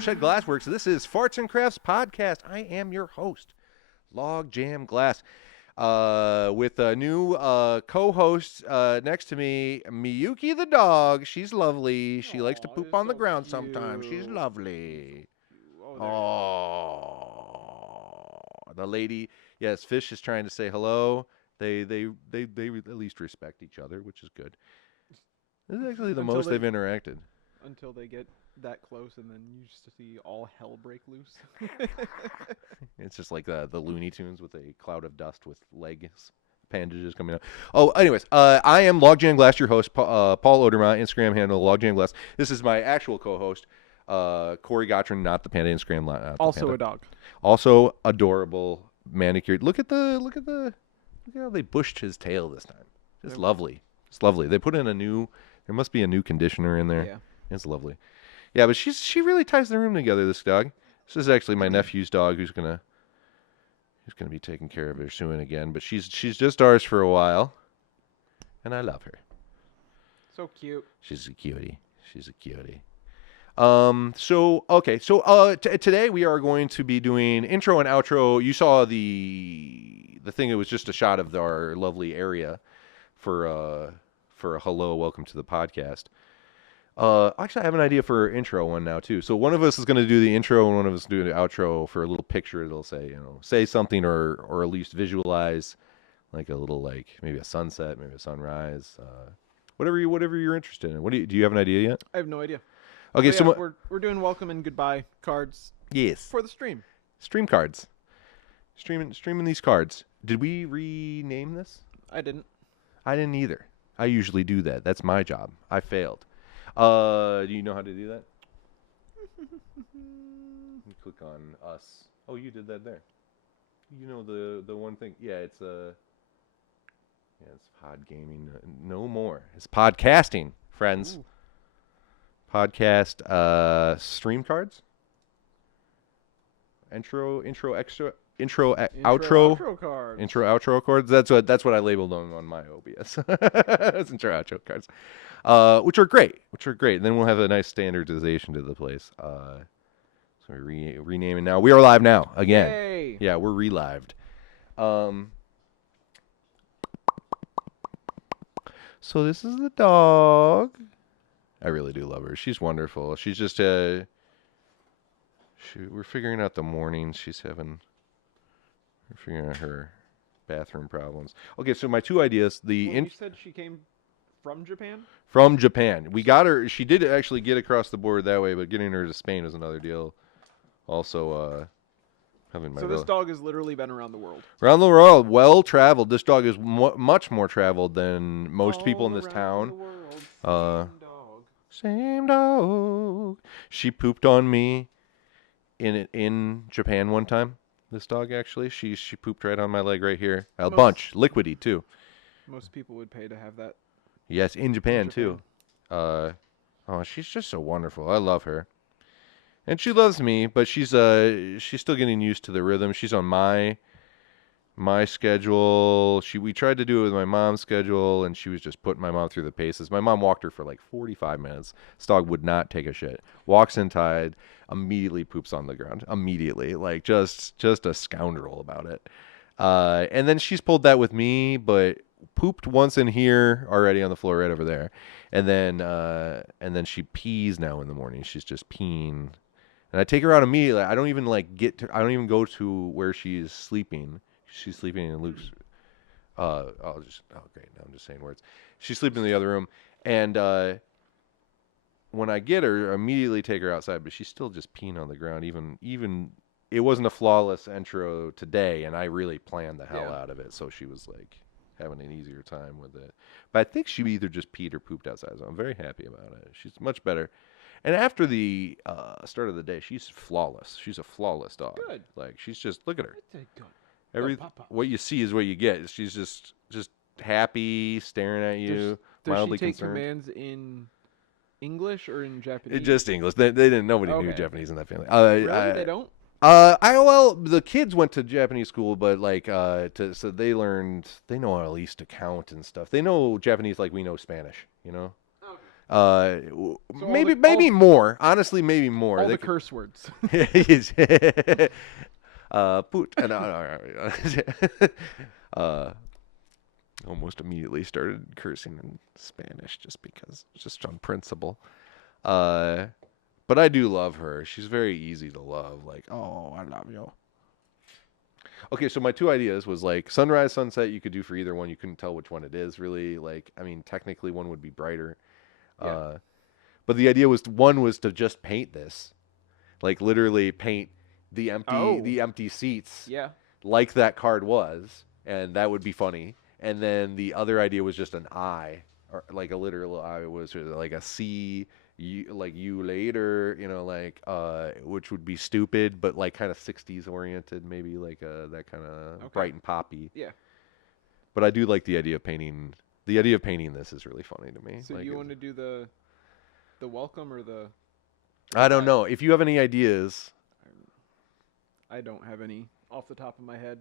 Shed Glassworks. This is Farts and Crafts Podcast. I am your host, Log Jam Glass, with a new co-host next to me, Miyuki the dog. She's lovely. She likes to poop on the ground sometimes. She's lovely. The lady. Yes, Fish is trying to say hello. They at least respect each other, which is good. This is actually the most they've interacted. Until they get that close, and then you just see all hell break loose. It's just like the Looney Tunes with a cloud of dust with legs, appendages coming out. Oh, anyways, I am Logjam Glass, your host, Paul Odermatt, Instagram handle Logjam Glass. This is my actual co-host, Corey Gottrin, not the Panda Instagram. Also a dog. Also adorable, manicured. Look at how they bushed his tail this time. It's lovely. It's lovely. They put in there must be a new conditioner in there. Yeah. It's lovely. Yeah, but she really ties the room together, this dog. This is actually my nephew's dog who's gonna be taking care of her soon again. But she's just ours for a while. And I love her. So cute. She's a cutie. Today we are going to be doing intro and outro. You saw the thing. It was just a shot of our lovely area for a hello, welcome to the podcast. Actually, I have an idea for intro one now too. So one of us is going to do the intro, and one of us do the outro for a little picture. It'll say, say something or at least visualize, like a little, like maybe a sunset, maybe a sunrise, whatever you're interested in. Do you have an idea yet? I have no idea. Okay, so we're doing welcome and goodbye cards. Yes. For the stream. Stream cards. Streaming these cards. Did we rename this? I didn't either. I usually do that. That's my job. I failed. Do you know how to do that? Click on us. Oh, you did that there. You know the one thing. Yeah, it's pod gaming. No more. It's podcasting, friends. Ooh. Podcast stream cards. Intro outro cards. Intro outro cards. That's what I labeled on my OBS. It's intro outro cards. Which are great. And then we'll have a nice standardization to the place. So we're renaming now. We are live now again. Yay. Yeah, we're relived. So this is the dog. I really do love her. She's wonderful. She's just we're figuring out the mornings. We're figuring out her bathroom problems. Okay, so my two ideas. You said she came from Japan? From Japan. We got her. She did actually get across the border that way, but getting her to Spain was another deal. Also, this dog has literally been around the world. Around the world, well traveled. This dog is much more traveled than most people in this town. The world, same dog. She pooped on me in Japan one time. This dog actually, she pooped right on my leg right here. A bunch, liquidy too. Most people would pay to have that. Yes, in Japan too. She's just so wonderful. I love her, and she loves me. But she's still getting used to the rhythm. She's on my schedule. We tried to do it with my mom's schedule, and she was just putting my mom through the paces. My mom walked her for like 45 minutes. This dog would not take a shit. Walks in tied, immediately poops on the ground. Immediately, like just a scoundrel about it. And then she's pulled that with me, but pooped once in here already on the floor right over there, and then she pees now in the morning. She's just peeing, and I take her out immediately. I don't even go to where she's sleeping. She's sleeping in Luke's. Great. Now I'm just saying words. She's sleeping in the other room, and when I get her, I immediately take her outside. But she's still just peeing on the ground. Even it wasn't a flawless intro today, and I really planned the hell out of it. So she was like having an easier time with it. But I think she either just peed or pooped outside. So I'm very happy about it. She's much better. And after the start of the day, she's flawless. She's a flawless dog. Good. Like she's just look at her. Good. What you see is what you get. She's just happy, staring at you, mildly does she take concerned. commands in English or in Japanese? Just English. They didn't. Nobody knew Japanese in that family. Really? They don't? The kids went to Japanese school, but so they learned. They know at least to count and stuff. They know Japanese like we know Spanish. So maybe more. Honestly, maybe more. all They the curse words. Poot. uh, almost immediately started cursing in Spanish just on principle. Uh, but I do love her. She's very easy to love. Like, oh, I love you. Okay, so my two ideas was like sunrise, sunset. You could do for either one. You couldn't tell which one it is really. Like, I mean, technically one would be brighter. Yeah. But the idea was one was to just paint this, like literally paint Oh. the empty seats Yeah. like that card was, and that would be funny. And then the other idea was just an I, or like a literal I was like a C, you, like you later, like which would be stupid, but like kind of 60s oriented, maybe like that kind of Okay. bright and poppy. Yeah. But I do like the idea of painting. The idea of painting this is really funny to me. So Like, you want to do the welcome or the? I don't I- know if you have any ideas. I don't have any off the top of my head.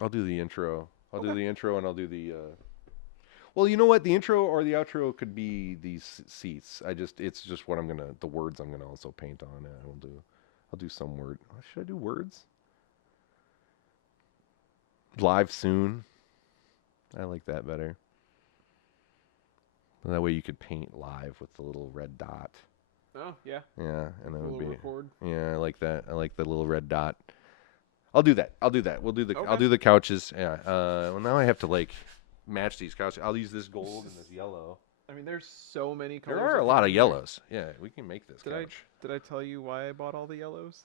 I'll do the intro. I'll do Okay. the intro and I'll do the. Well, you know what? The intro or the outro could be these seats. It's just what the words I'm gonna also paint on it. I'll do some word. Should I do words? Live soon. I like that better. And that way you could paint live with the little red dot. Oh yeah. Yeah, and that would We'll be. record. Yeah, I like that. I like the little red dot. I'll do that. I'll Okay. do the couches. Yeah. Well, now I have to like match these couches. I'll use this gold and this yellow. I mean, there's so many colors. There are a lot of yellows. Yeah, we can make this couch. Did I tell you why I bought all the yellows?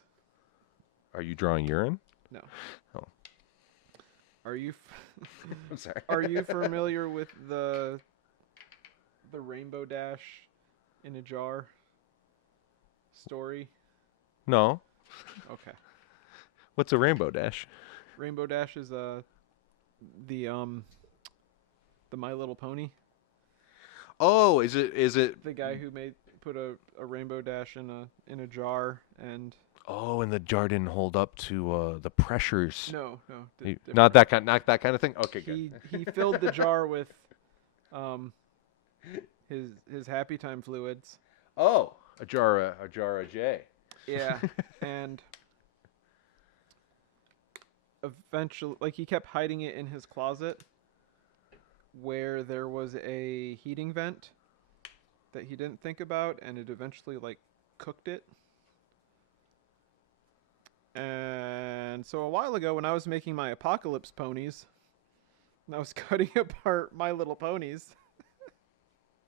Are you drawing urine? No. Oh. Are you? I'm sorry. Are you familiar with the Rainbow Dash in a jar story? No. Okay. What's a rainbow dash? Rainbow Dash is the My Little Pony. Oh, is it? The guy who put a Rainbow Dash in a jar and Oh, and the jar didn't hold up to the pressures. no Not that kind of thing. Okay, he good. he filled the jar with his happy time fluids. Oh, a jar of J. Yeah, and eventually, like, he kept hiding it in his closet where there was a heating vent that he didn't think about, and it eventually like cooked it. And so a while ago, when I was making my apocalypse ponies, and I was cutting apart My Little Ponies,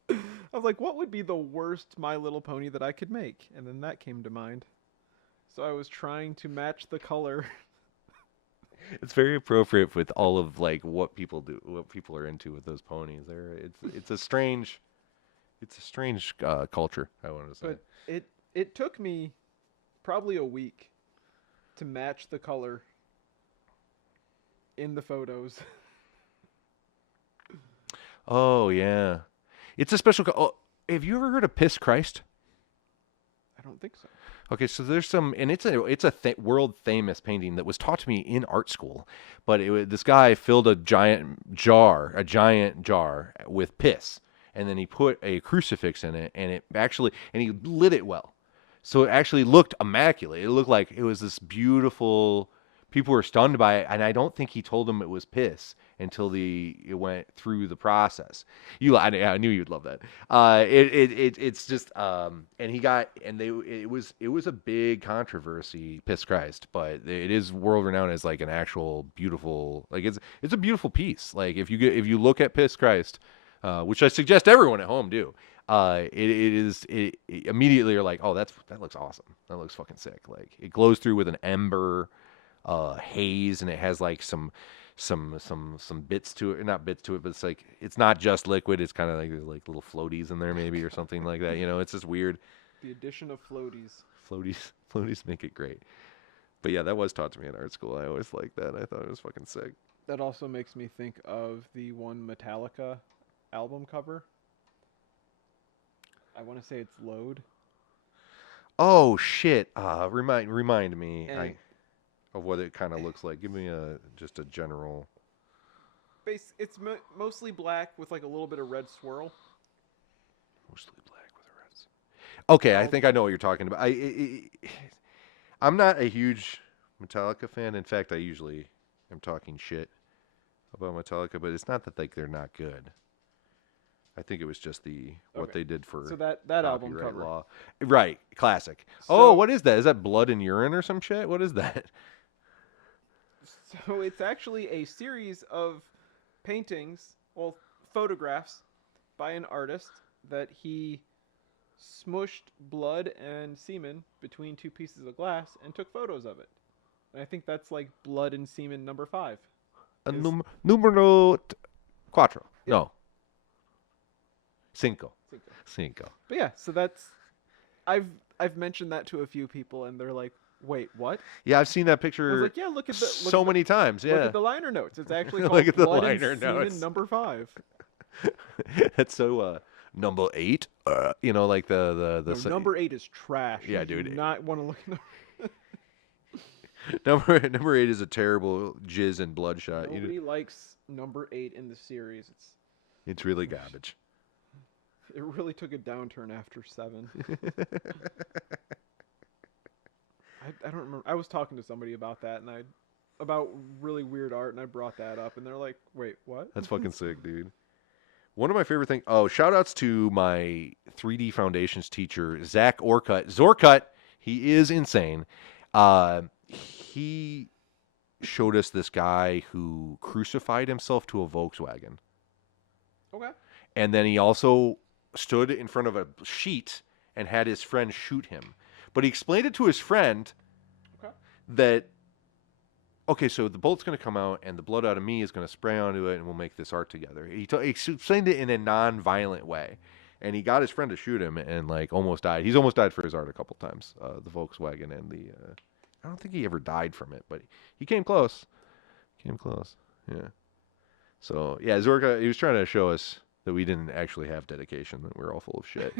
I was like, what would be the worst My Little Pony that I could make? And then that came to mind. So I was trying to match the color. It's very appropriate with all of like what people do, what people are into with those ponies. It's a strange culture. I want to say. But it took me probably a week to match the color in the photos. Oh yeah, it's a special. Oh, have you ever heard of Piss Christ? I don't think so. Okay, so there's some, and it's a world famous painting that was taught to me in art school. But this guy filled a giant jar with piss, and then he put a crucifix in it, and he lit it well, so it actually looked immaculate. It looked like it was this beautiful. People were stunned by it, and I don't think he told them it was piss until it went through the process. I knew you'd love that. It's just it was a big controversy, Piss Christ, but it is world renowned as like an actual beautiful, like it's a beautiful piece. Like if you look at Piss Christ, which I suggest everyone at home do. It immediately you're like, oh, that looks awesome. That looks fucking sick. Like it glows through with an ember haze, and it has like some bits to it, not bits to it, but it's like it's not just liquid. It's kind of like there's like little floaties in there maybe or something like that. It's just weird. The addition of floaties. Floaties make it great. But yeah, that was taught to me in art school. I always liked that. I thought it was fucking sick. That also makes me think of the one Metallica album cover. I want to say it's Load. Oh shit! Remind me. And of what it kind of looks like. Give me just a general. it's mostly black with like a little bit of red swirl. Mostly black with the reds. Okay, I I'll think I know what you're talking about. I'm not a huge Metallica fan. In fact, I usually am talking shit about Metallica, but it's not that like they're not good. I think it was just what Okay. they did So for that album copyright cover. law. Right, classic. Oh, So what is that? Is that blood and urine or some shit? What is that? so it's actually a series of paintings, well, photographs by an artist that he smushed blood and semen between two pieces of glass and took photos of it. And I think that's like blood and semen number 5. A Is numero cuatro. yeah, No, cinco. Cinco. Cinco. But yeah, so that's I've mentioned that to a few people and they're like, "Wait, what?" Yeah, I've seen that I was picture like, "Yeah, so many times. look Yeah. at the liner notes. It's actually Look called at the Blood and liner Semen notes. number 5." That's so number 8. You know, like the No, number 8 is trash. Yeah, You do dude. not want to look at number 8 is a terrible jizz and bloodshot. Nobody likes number 8 in the series. It's really garbage. It really took a downturn after 7. I don't remember. I was talking to somebody about that, and about really weird art, and I brought that up, and they're like, "Wait, what?" That's fucking sick, dude. One of my favorite things. Oh, shout outs to my 3D Foundations teacher, Zach Orcutt. Zorcut, he is insane. He showed us this guy who crucified himself to a Volkswagen. Okay. And then he also stood in front of a sheet and had his friend shoot him. But he explained it to his friend Okay. that, okay, so the bullet's going to come out and the blood out of me is going to spray onto it and we'll make this art together. He explained it in a non-violent way. And he got his friend to shoot him and like almost died. He's almost died for his art a couple times, the Volkswagen and the... I don't think he ever died from it, but he came close. Came close. Yeah. So, yeah, Zorka, he was trying to show us that we didn't actually have dedication, that we're all full of shit.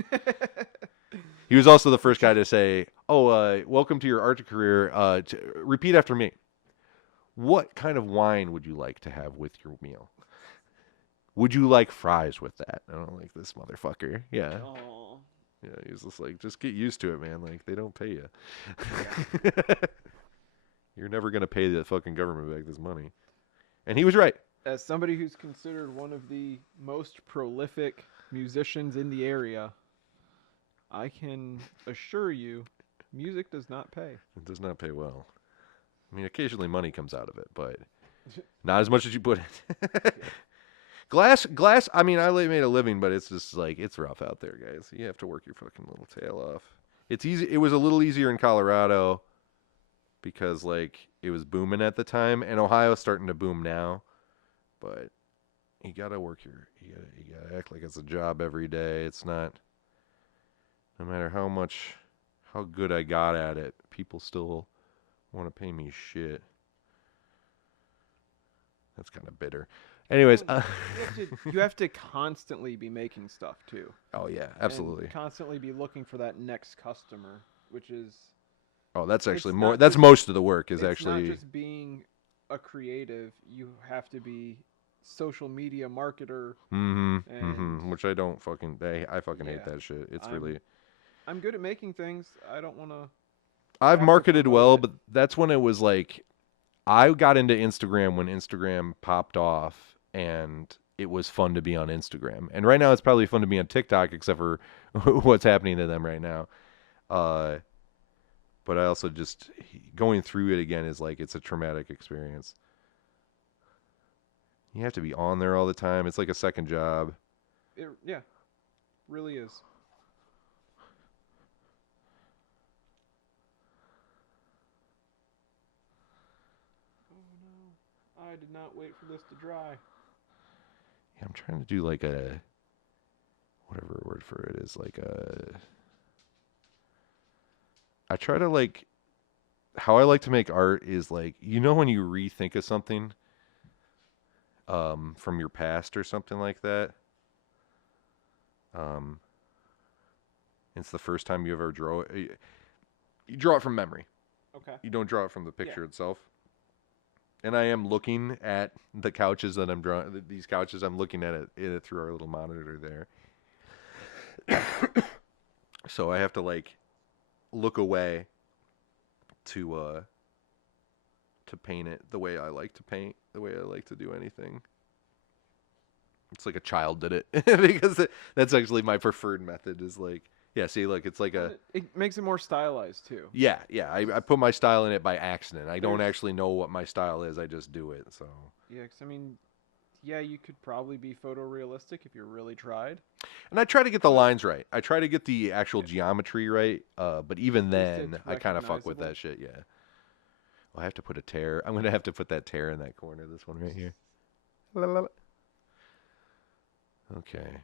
He was also the first guy to say, "Oh, welcome to your art career. Repeat after me. What kind of wine would you like to have with your meal? Would you like fries with that?" I don't like this motherfucker. Yeah. Oh. Yeah, he was just like, just get used to it, man. Like, they don't pay you. You're never going to pay the fucking government back this money. And he was right. As somebody who's considered one of the most prolific musicians in the area, I can assure you, music does not pay. It does not pay well. I mean, occasionally money comes out of it, but not as much as you put in. Glass. I mean, I made a living, but it's just like it's rough out there, guys. You have to work your fucking little tail off. It's easy. It was a little easier in Colorado because like it was booming at the time, and Ohio's starting to boom now. But you gotta work you gotta act like it's a job every day. It's not. No matter how good I got at it, people still want to pay me shit. That's kind of bitter. Anyways, You have to constantly be making stuff too. oh yeah, absolutely. And constantly be looking for that next customer, which is Oh, that's actually it's more. not That's just- most of the work is it's actually. not just being a creative. You have to be social media marketer. And Which I don't fucking. I fucking hate Yeah, that shit. It's I'm really. I'm good at making things. I don't want to. I've have to marketed promote well, it. but that's when it was like, I got into Instagram when Instagram popped off, and it was fun to be on Instagram. And right now, it's probably fun to be on TikTok, except for what's happening to them right now. But I also just going through it again is like it's a traumatic experience. You have to be on there all the time. It's like a second job. Yeah, really is. Oh no! I did not wait for this to dry. Yeah, I'm trying to do like a whatever word for it is, like a. I try to like how I like to make art is like when you rethink of something from your past or something like that. Um it's the first time you ever draw it. You draw it from memory. Okay. You don't draw it from the picture itself. And I am looking at the couches that I'm drawing. These couches, I'm looking at it through our little monitor there. So I have to like look away to paint it the way I like to paint, the way I like to do anything. It's like a child did it because that's actually my preferred method. Is like, yeah, see, look, it's like Well, a it makes it more stylized too. yeah, yeah. I put my style in it by accident. I don't There's actually know what my style is. I just do it. So, yeah, 'cause I mean, yeah, you could probably be photorealistic if you really tried. and I try to get the But lines right. I try to get the actual yeah, geometry right. But even at least then, it's I kind of fuck with recognizable. that shit. Yeah. Well, I have to put a tear. I'm gonna have to put that tear in that corner. This one right here. La, la, la. Okay.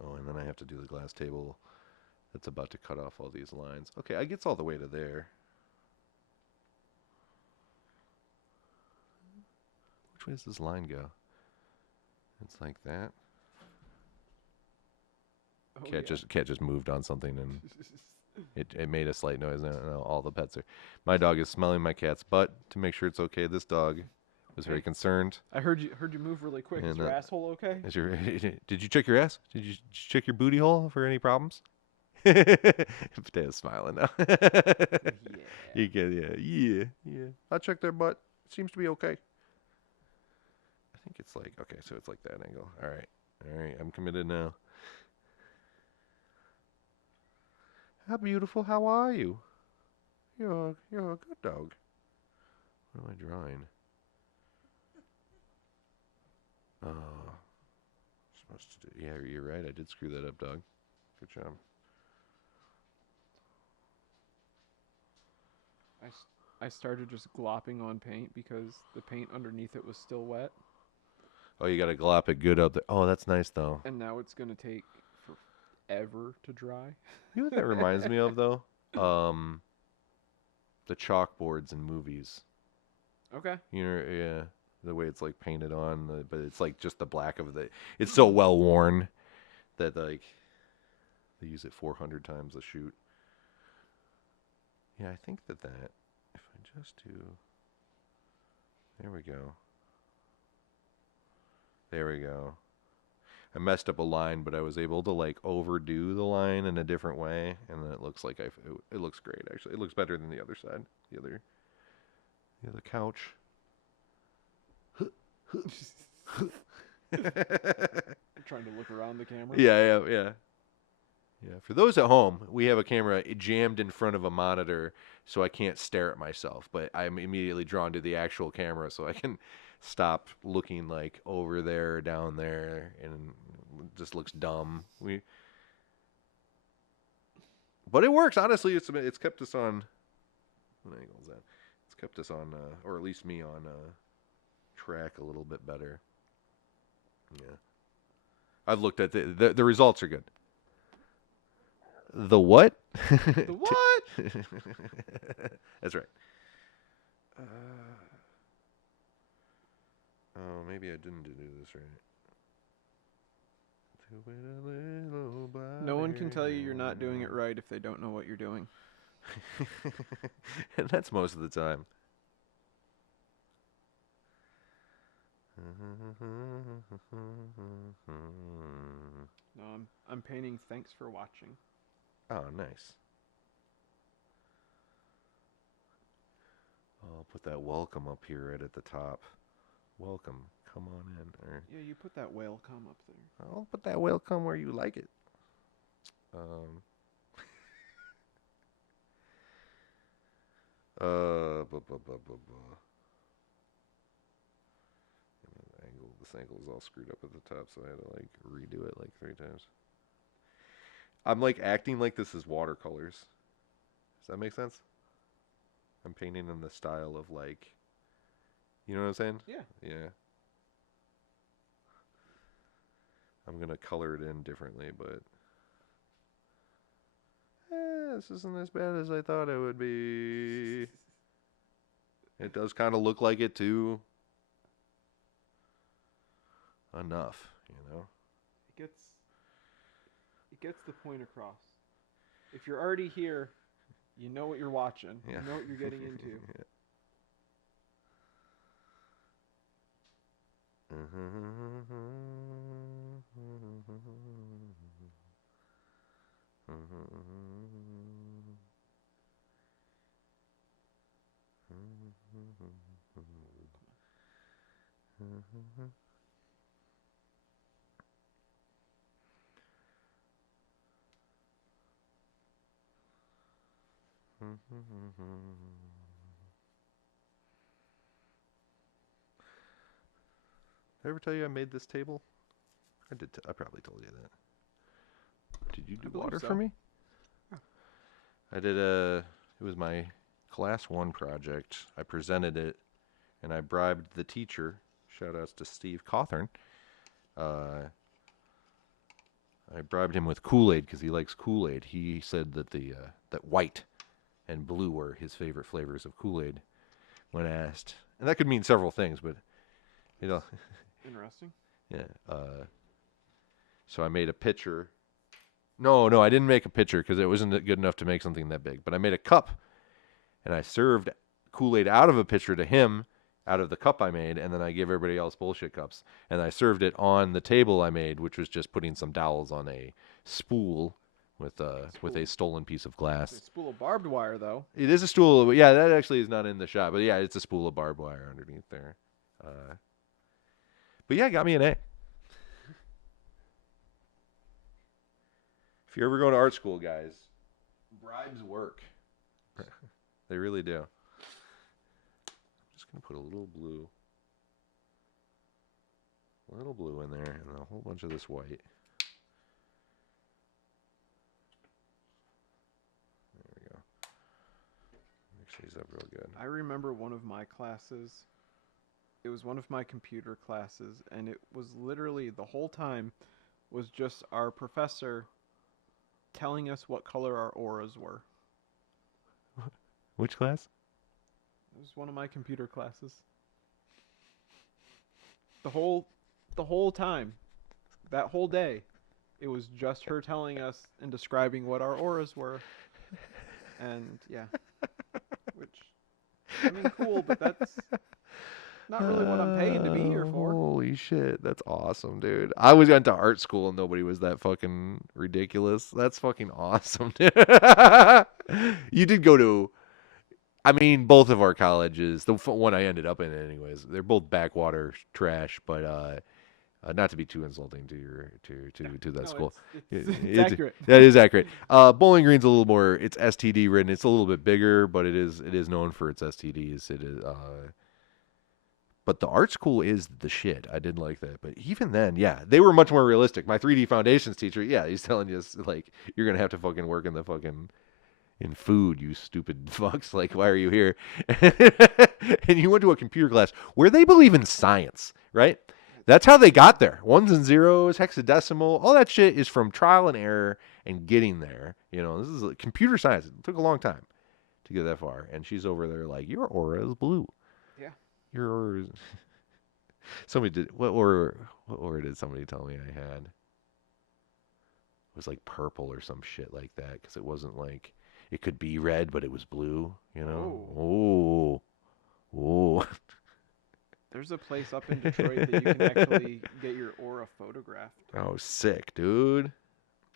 Oh, and then I have to do the glass table that's about to cut off all these lines. Okay, I gets all the way to there. Which way does this line go? It's like that. Oh Cat yeah. just moved on something and it made a slight noise. Now all the pets are. My dog is smelling my cat's butt to make sure it's okay. This dog was very Hey, concerned. I heard you move really quick. Is And your asshole okay? is your did you check your ass? Did you check your booty hole for any problems? Potato's smiling now. Yeah. You can, yeah. I checked their butt. It seems to be okay. I think it's like okay, so it's like that angle. All right. I'm committed now. How beautiful. How are you? You're a good dog. What am I drawing? Oh, supposed to do. Yeah, you're right. I did screw that up, dog. Good job. I started just glopping on paint because the paint underneath it was still wet, Oh, you got to glop it good up there. Oh, that's nice though. and now it's gonna take forever to dry. You know what that reminds me of though? Um, the chalkboards in movies. Okay. You know, yeah, the way it's like painted on, but it's like just the black of the. It's so well worn that like they use it 400 times a shoot. Yeah, I think that if I just do, there we go. There we go. I messed up a line, but I was able to like overdo the line in a different way, and then it looks like it looks great actually. It looks better than the other side, the other couch. Trying to look around the camera. Yeah. Yeah. For those at home, we have a camera jammed in front of a monitor, so I can't stare at myself. But I'm immediately drawn to the actual camera, so I can stop looking like over there or down there, and it just looks dumb. But it works. Honestly, it's kept us on. What angle is that? It's kept us on, or at least me on track a little bit better. Yeah. I've looked at the results are good. The what? The what? That's right. Oh, maybe I didn't do this right. No one can tell you you're not doing it right if they don't know what you're doing. And that's most of the time. No, I'm painting. Thanks for watching. Oh, nice. I'll put that welcome up here right at the top. Welcome. Come on in. Or Yeah, you put that whale come up there. I'll put that welcome where you like it. Um. This angle is all screwed up at the top, so I had to like redo it like 3 times. I'm like acting like this is watercolors. Does that make sense? I'm painting in the style of like, you know what I'm saying? Yeah. Yeah. I'm gonna color it in differently, but this isn't as bad as I thought it would be. It does kind of look like it too. Enough, you know. It gets the point across. If you're already here, you know what you're watching. Yeah. You know what you're getting into. Yeah. Did I ever tell you I made this table? I did. I probably told you that. Did you I do believe water so. for me? Yeah. I did a. It was my class 1 project. I presented it, and I bribed the teacher. Shout outs to Steve Cawthorn. I bribed him with Kool-Aid because he likes Kool-Aid. He said that that white and blue were his favorite flavors of Kool-Aid when asked, and that could mean several things, but you know, Interesting. yeah. So I made a pitcher. No, I didn't make a pitcher because it wasn't good enough to make something that big. But I made a cup, and I served Kool-Aid out of a pitcher to him, out of the cup I made, and then I gave everybody else bullshit cups. And I served it on the table I made, which was just putting some dowels on a spool with a stolen piece of It's a glass. spool of barbed wire, though. It is a stool. Yeah, that actually is not in the shot, but yeah, it's a spool of barbed wire underneath there. But yeah, it got me an A. If you're ever going to art school, guys, bribes work. They really do. I'm just going to put a little blue in there and a whole bunch of this white. There we go. Mix these up real good. I remember one of my classes. It was one of my computer classes, and it was literally the whole time was just our professor telling us what color our auras were. Which class? It was one of my computer classes. The whole time, that whole day, it was just her telling us and describing what our auras were. And yeah. Which, I mean, cool, but that's not really what I'm paying to be here for. Holy shit, that's awesome, dude. I was went to art school and nobody was that fucking ridiculous. That's fucking awesome, dude. You did go to, I mean, both of our colleges, the one I ended up in anyways, they're both backwater trash, but not to be too insulting to your to that No, school. it's accurate. That is accurate. Bowling Green's a little more. It's STD ridden. It's a little bit bigger, but it is known for its STDs. It is. But the art school is the shit. I did like that. But even then, yeah, they were much more realistic. My 3D Foundations teacher, yeah, he's telling you like you're gonna have to fucking work in the fucking in food, you stupid fucks. Like, why are you here? And you went to a computer class where they believe in science, right? That's how they got there. Ones and zeros, hexadecimal, all that shit is from trial and error and getting there. You know, this is like computer science. It took a long time to get that far. And she's over there like, your aura is blue. Yeah. Your aura is... Somebody did... What aura did somebody tell me I had? It was like purple or some shit like that. Because it wasn't like... It could be red, but it was blue. You know? Oh. There's a place up in Detroit that you can actually get your aura photographed. Oh, sick, dude.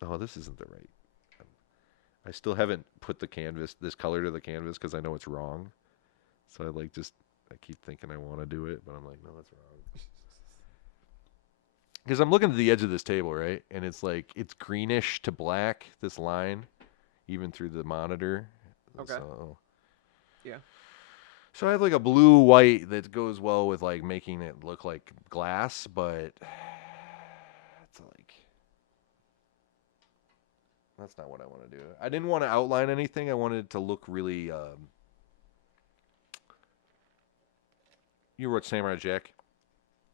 Oh, this isn't the right. I still haven't put this color to the canvas because I know it's wrong. So I keep thinking I want to do it, but I'm like, no, that's wrong. Because I'm looking at the edge of this table, right? And it's like, it's greenish to black, this line, even through the monitor. Okay. So, Yeah. So I have like a blue white that goes well with like making it look like glass, but it's like that's not what I want to do. I didn't want to outline anything. I wanted it to look really. You wrote Samurai Jack.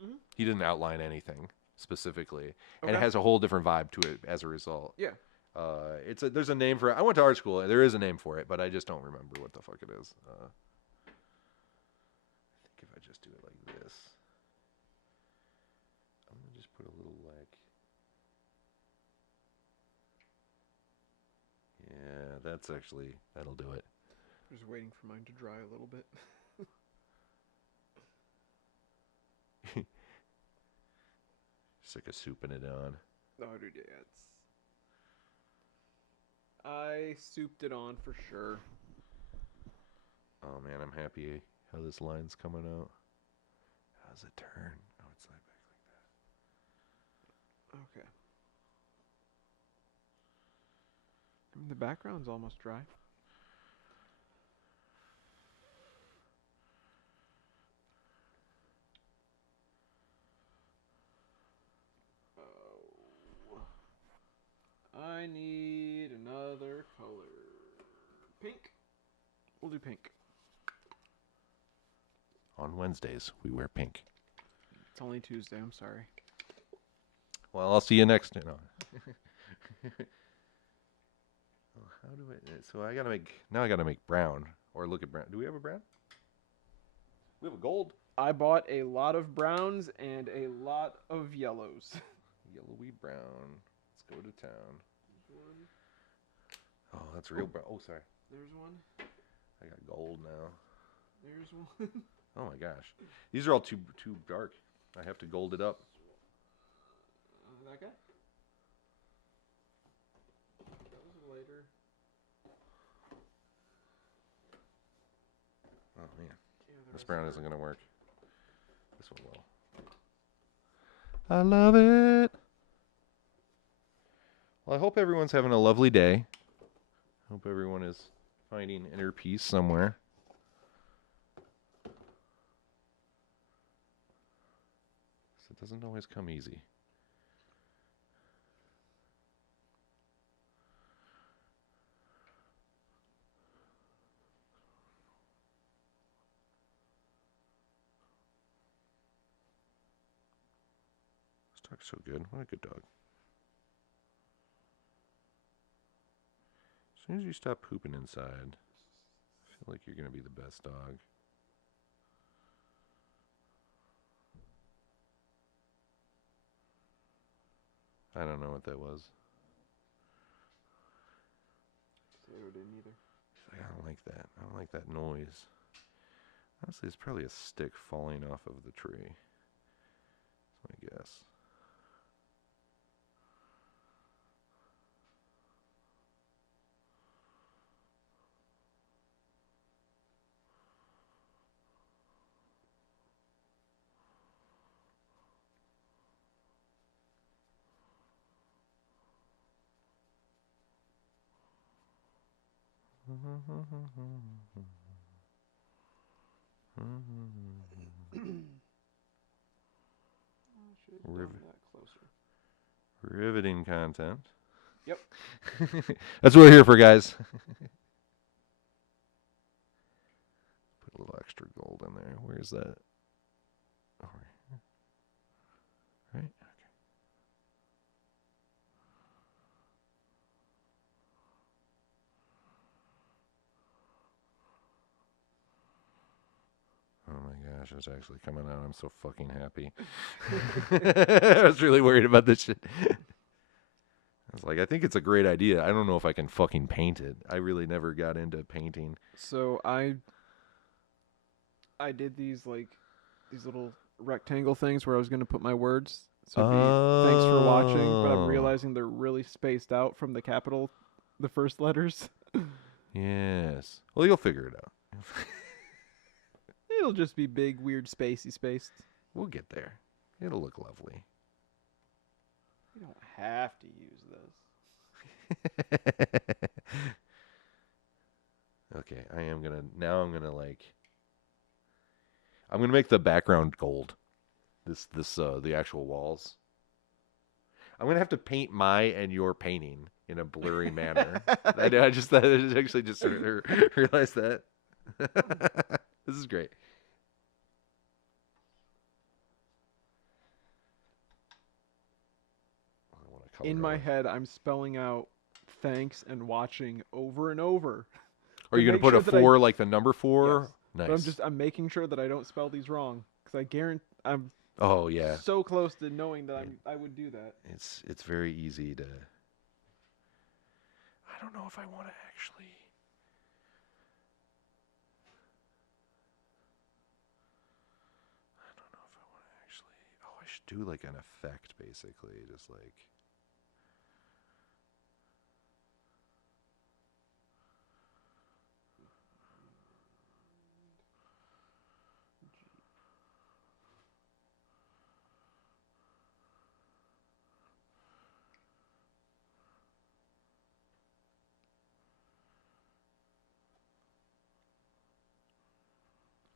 Mm-hmm. He didn't outline anything specifically, and Okay. it has a whole different vibe to it as a result. Yeah. There's a name for it. I went to art school. There is a name for it, but I just don't remember what the fuck it is. I think if I just do it like this, I'm gonna just put a little like, that'll do it. Just waiting for mine to dry a little bit. Sick of souping it on. Oh, dude, yeah, I souped it on for sure. Oh man, I'm happy how this line's coming out. How's it turn? Oh, it's like back like that. Okay. I mean, the background's almost dry. Oh. I need another color. Pink. We'll do pink. On Wednesdays, we wear pink. It's only Tuesday. I'm sorry. Well, I'll see you next. No. Well, how do I? So I gotta make. Now I gotta make brown. Or look at brown. Do we have a brown? We have a gold. I bought a lot of browns and a lot of yellows. Yellowy brown. Let's go to town. Oh, that's real brown. Oh, sorry. There's one. I got gold now. There's one. Oh my gosh, these are all too dark. I have to gold it up. That guy? That was later. Oh man, Yeah, this brown isn't gonna work. This one will. I love it. Well, I hope everyone's having a lovely day. Hope everyone is finding inner peace somewhere. It doesn't always come easy. This dog's so good. What a good dog. As soon as you stop pooping inside, I feel like you're going to be the best dog. I don't know what that was. Potato didn't either. I don't like that. I don't like that noise. Honestly, it's probably a stick falling off of the tree. That's my guess. That closer. Riveting content. Yep. That's what we're here for, guys. Put a little extra gold in there. Where's that? Oh, right. Okay. Oh my gosh, it's actually coming out. I'm so fucking happy. I was really worried about this shit. I was like, I think it's a great idea. I don't know if I can fucking paint it. I really never got into painting. So I did these little rectangle things where I was gonna put my words. So it'd be, thanks for watching, but I'm realizing they're really spaced out from the first letters. Yes. Well, you'll figure it out. It'll just be big, weird, spaced. We'll get there. It'll look lovely. You don't have to use this. Okay, I'm gonna make the background gold. The actual walls. I'm gonna have to paint my and your painting in a blurry manner. I actually just realized that. This is great. In my head, I'm spelling out thanks and watching over and over. Are you going to put a 4 like the number 4? Yes. Nice. But I'm making sure that I don't spell these wrong because I guarantee I'm Oh yeah. so close to knowing that I would do that. It's very easy to. I don't know if I want to actually. I don't know if I want to actually. Oh, I should do like an effect basically, just like.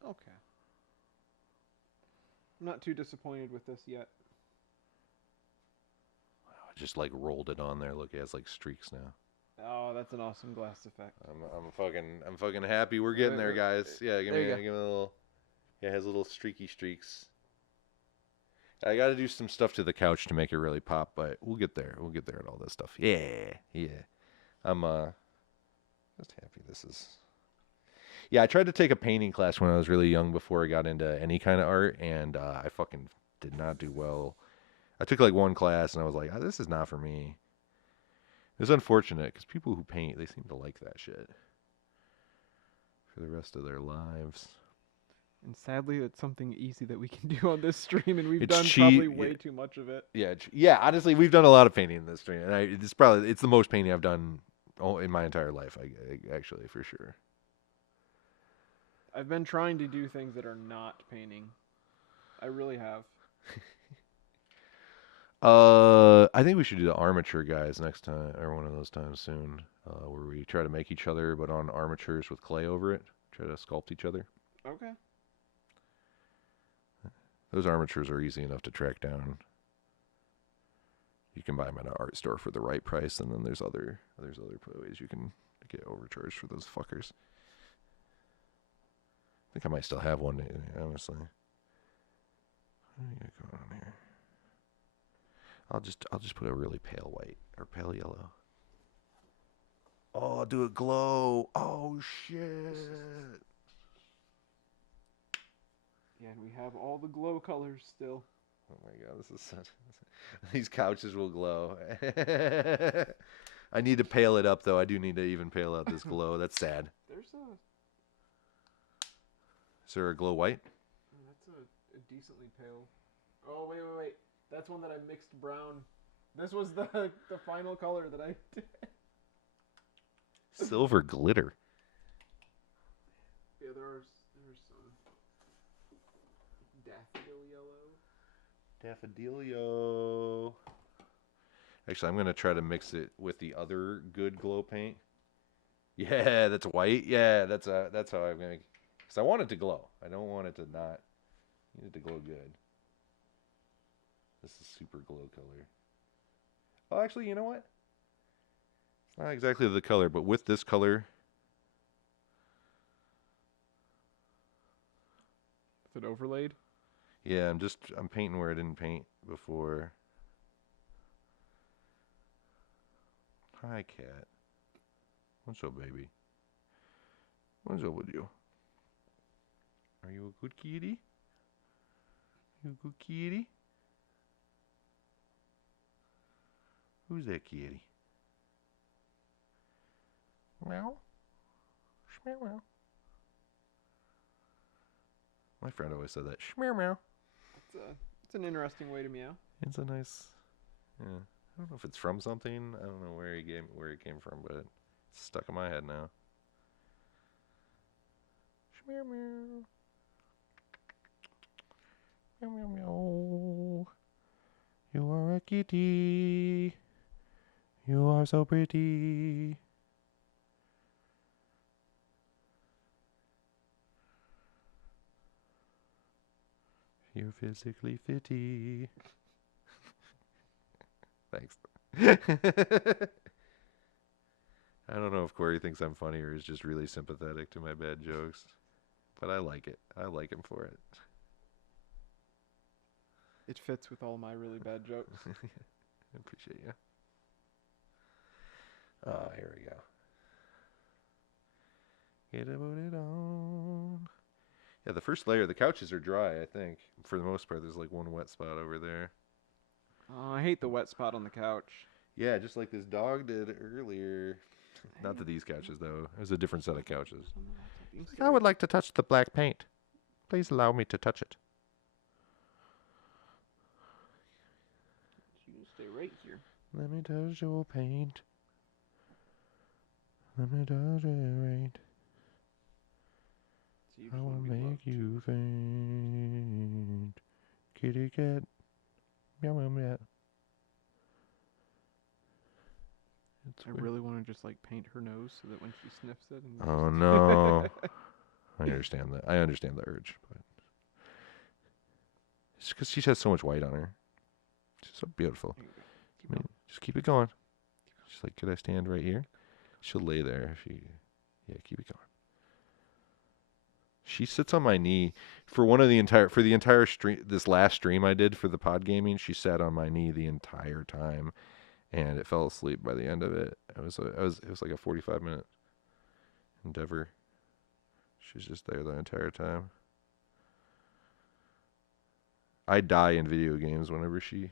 Okay. I'm not too disappointed with this yet. I just like rolled it on there. Look, it has like streaks now. Oh, that's an awesome glass effect. I'm fucking happy. We're getting there, guys. Yeah, There you go. give me a little. Yeah, it has little streaky streaks. I got to do some stuff to the couch to make it really pop, but we'll get there. We'll get there at all this stuff. Yeah, yeah. I'm just happy this is. Yeah, I tried to take a painting class when I was really young before I got into any kind of art, and I fucking did not do well. I took like one class, and I was like, this is not for me. It's unfortunate because people who paint, they seem to like that shit for the rest of their lives. And sadly, it's something easy that we can do on this stream, and we've It's done cheap. probably way too much of it. Yeah, yeah. Honestly, we've done a lot of painting in this stream, and it's the most painting I've done in my entire life. Actually, for sure. I've been trying to do things that are not painting. I really have. I think we should do the armature guys next time, or one of those times soon, where we try to make each other, but on armatures with clay over it. Try to sculpt each other. Okay. Those armatures are easy enough to track down. You can buy them at an art store for the right price, and then there's other ways you can get overcharged for those fuckers. I think I might still have one, honestly. What do you got going on here? I'll just put a really pale white or pale yellow. Oh, do it glow. Oh shit. Yeah, and we have all the glow colors still. Oh my god, this is such. These couches will glow. I need to pale it up though. I do need to even pale out this glow. That's sad. There's a. Is there a glow white? That's a decently pale. Oh wait. That's one that I mixed brown. This was the final color that I did. Silver glitter. Yeah, there's some daffodil yellow. Daffodilio. Actually, I'm gonna try to mix it with the other good glow paint. Yeah, that's white. Yeah, that's how I'm gonna. Cause I want it to glow. I don't want it to not. I need it to glow good. This is super glow color. Oh, actually, you know what? It's not exactly the color, but with this color. Is it overlaid? Yeah, I'm painting where I didn't paint before. Hi, cat. What's up, baby? What's up with you? Are you a good kitty? You a good kitty? Who's that kitty? Meow. Meow meow. My friend always said that. Meow meow. It's an interesting way to meow. It's a nice. Yeah. I don't know if it's from something. I don't know where it came from, but it's stuck in my head now. Meow meow. Meow meow meow. You are a kitty. You are so pretty. You're physically fitty. Thanks. I don't know if Corey thinks I'm funny or is just really sympathetic to my bad jokes, but I like it. I like him for it. It fits with all my really bad jokes. I appreciate you. Oh, here we go. Get it on. Yeah, the first layer, the couches are dry, I think. For the most part, there's like one wet spot over there. Oh, I hate the wet spot on the couch. Yeah, just like this dog did earlier. Not that these couches, though. It was a different set of couches. Being I would like to touch the black paint. Please allow me to touch it. You stay right here. Let me touch your paint. Let me touch it right. So you I just will want to be make loved. you faint. Kitty cat. Meow meow meow. I really want to just like paint her nose so that when she sniffs it. And Oh just no. I understand that. I understand the urge, but it's because she has so much white on her. She's so beautiful. There you go. I mean, just keep it going. She's like, could I stand right here? She'll lay there if she. Yeah, keep it going. She sits on my knee for the entire stream. This last stream I did for the pod gaming, she sat on my knee the entire time, and it fell asleep by the end of it. It was like a 45-minute endeavor. She was just there the entire time. I die in video games whenever she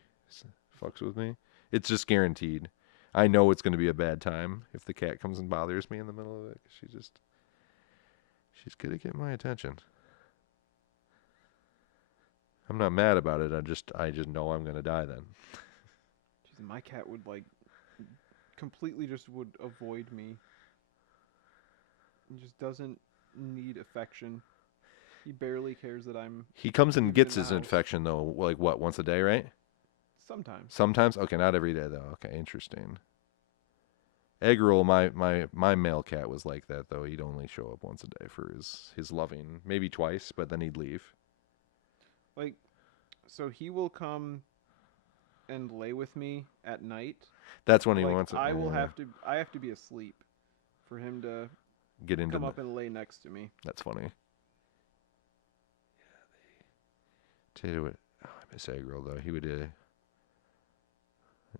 fucks with me. It's just guaranteed. I know it's going to be a bad time if the cat comes and bothers me in the middle of it. She's good at getting my attention. I'm not mad about it. I just know I'm going to die then. Jeez, my cat would like completely just would avoid me. He just doesn't need affection. He barely cares that I'm. He comes and even gets in the his house. infection though, like what, once a day, right? Sometimes. Sometimes? Okay, not every day though. Okay, interesting. Egg roll, my male cat was like that though. He'd only show up once a day for his loving, maybe twice, but then he'd leave. Like, so he will come and lay with me at night. That's when he Like, wants it. I will yeah. I have to be asleep for him to Get into come the, up and lay next to me. That's funny. Tell you what, oh, I miss Egg roll though. He would. I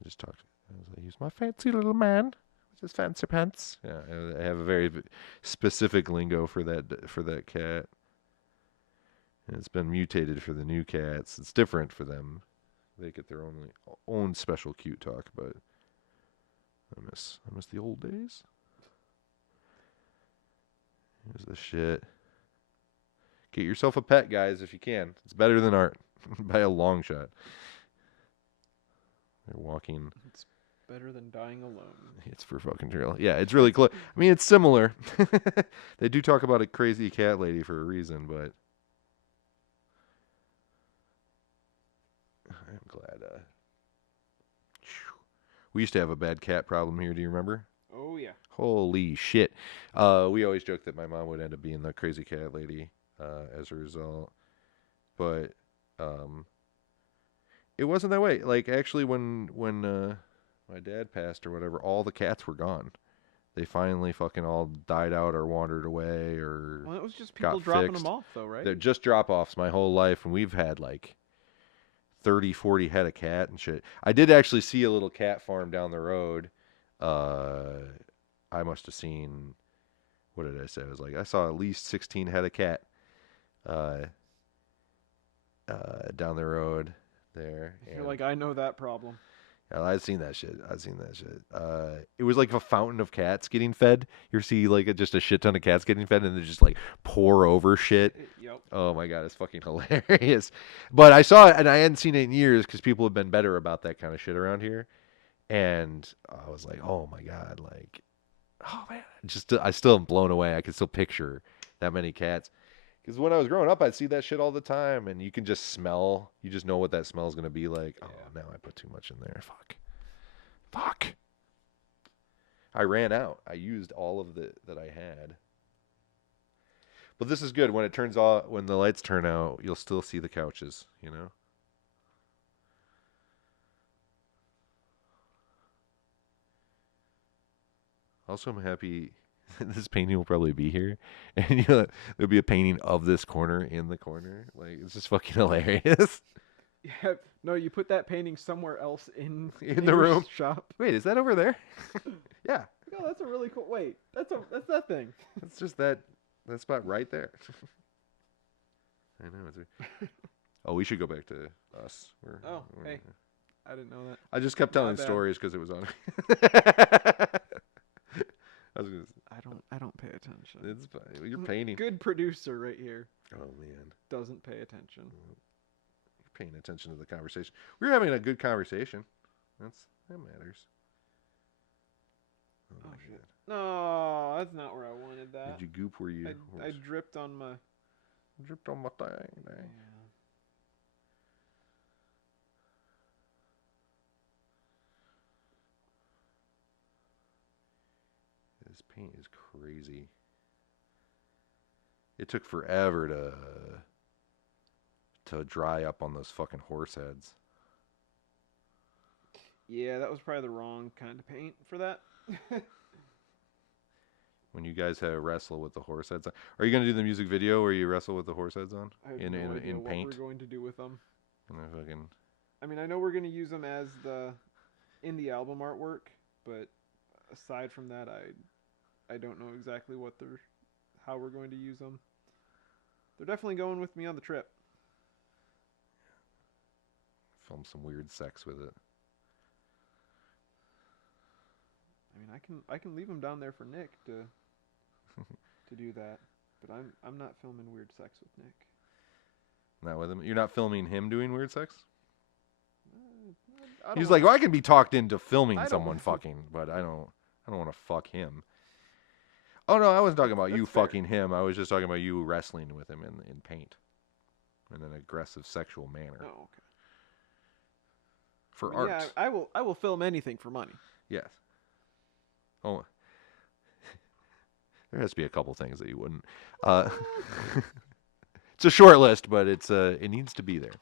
just talked. I was like, he's my fancy little man with his fancy pants. Yeah, I have a very specific lingo for that cat. And it's been mutated for the new cats. It's different for them. They get their own special cute talk, but I miss the old days. Here's the shit. Get yourself a pet, guys, if you can. It's better than art by a long shot. They're walking. It's better than dying alone. It's for fucking real. Yeah, it's really close. I mean, it's similar. They do talk about a crazy cat lady for a reason, but I'm glad. We used to have a bad cat problem here. Do you remember? Oh yeah. Holy shit. We always joked that my mom would end up being the crazy cat lady as a result. But it wasn't that way. Like, actually, when my dad passed or whatever, all the cats were gone. They finally fucking all died out or wandered away or Well, it was just people got dropping fixed. them off, though, right? They're just drop-offs my whole life, and we've had, like, 30, 40 head of cat and shit. I did actually see a little cat farm down the road. I must have seen, what did I say? I was like, I saw at least 16 head of cat down the road there. You're like, I know that problem. Yeah, I've seen that shit. It was like a fountain of cats getting fed. You see like just a shit ton of cats getting fed, and they just like pour over shit. Yep. Oh my god, it's fucking hilarious. But I saw it, and I hadn't seen it in years because people have been better about that kind of shit around here. And I was like, oh my god, like, oh man, I still am blown away. I can still picture that many cats. Because when I was growing up, I'd see that shit all the time, and you can just smell. You just know what that smell is gonna be like. Yeah. Oh, now I put too much in there. Fuck. I ran out. I used all of that I had. But this is good. When it turns off, when the lights turn out, you'll still see the couches. You know. Also, I'm happy. This painting will probably be here, and there'll be a painting of this corner in the corner. Like, it's just fucking hilarious. Yeah. No, you put that painting somewhere else in In the your room. shop. Wait, is that over there? Yeah, No, that's a really cool. Wait, that's that thing. it's just that spot right there. I know. Oh, we should go back to us. Hey, I didn't know that. I just kept My telling bad. stories because it was on. I was gonna, I don't pay attention. it's fine. You're painting. Good producer right here Oh man, doesn't pay attention. you're paying attention to the conversation. We're having a good conversation. That matters. Oh shit. No, that's not where I wanted that. Did you goop where you? I dripped on my. Dripped on my thing. Yeah. This paint is crazy. It took forever to dry up on those fucking horse heads. Yeah, that was probably the wrong kind of paint for that. When you guys have wrestle with the horse heads on. Are you gonna do the music video where you wrestle with the horse heads on? I have in no idea in what paint? we're going to do with them. And I fucking I mean, I know we're going to use them as in the album artwork, but aside from that, I don't know exactly how we're going to use them. They're definitely going with me on the trip. film some weird sex with it. I mean, I can leave them down there for Nick to do that, but I'm not filming weird sex with Nick. Not with him. You're not filming him doing weird sex? I don't He's wanna- like, well, I can be talked into filming I don't- someone fucking, but I don't want to fuck him. Oh no, I wasn't talking about you That's fair. fucking him. I was just talking about you wrestling with him in paint, in an aggressive sexual manner Oh, okay. for I mean, art. yeah, I will film anything for money. Yes. Oh, there has to be a couple things that you wouldn't. It's a short list, but it needs to be there.